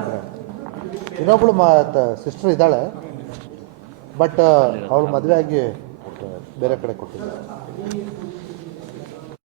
ಇನ್ನೊಬ್ಳು ಸಿಸ್ಟರ್ ಇದ್ದಾಳೆ, ಬಟ್ ಅವಳು ಮದುವೆ ಆಗಿ ಬೇರೆ ಕಡೆ ಕೊಟ್ಟಿದ್ದಾರೆ.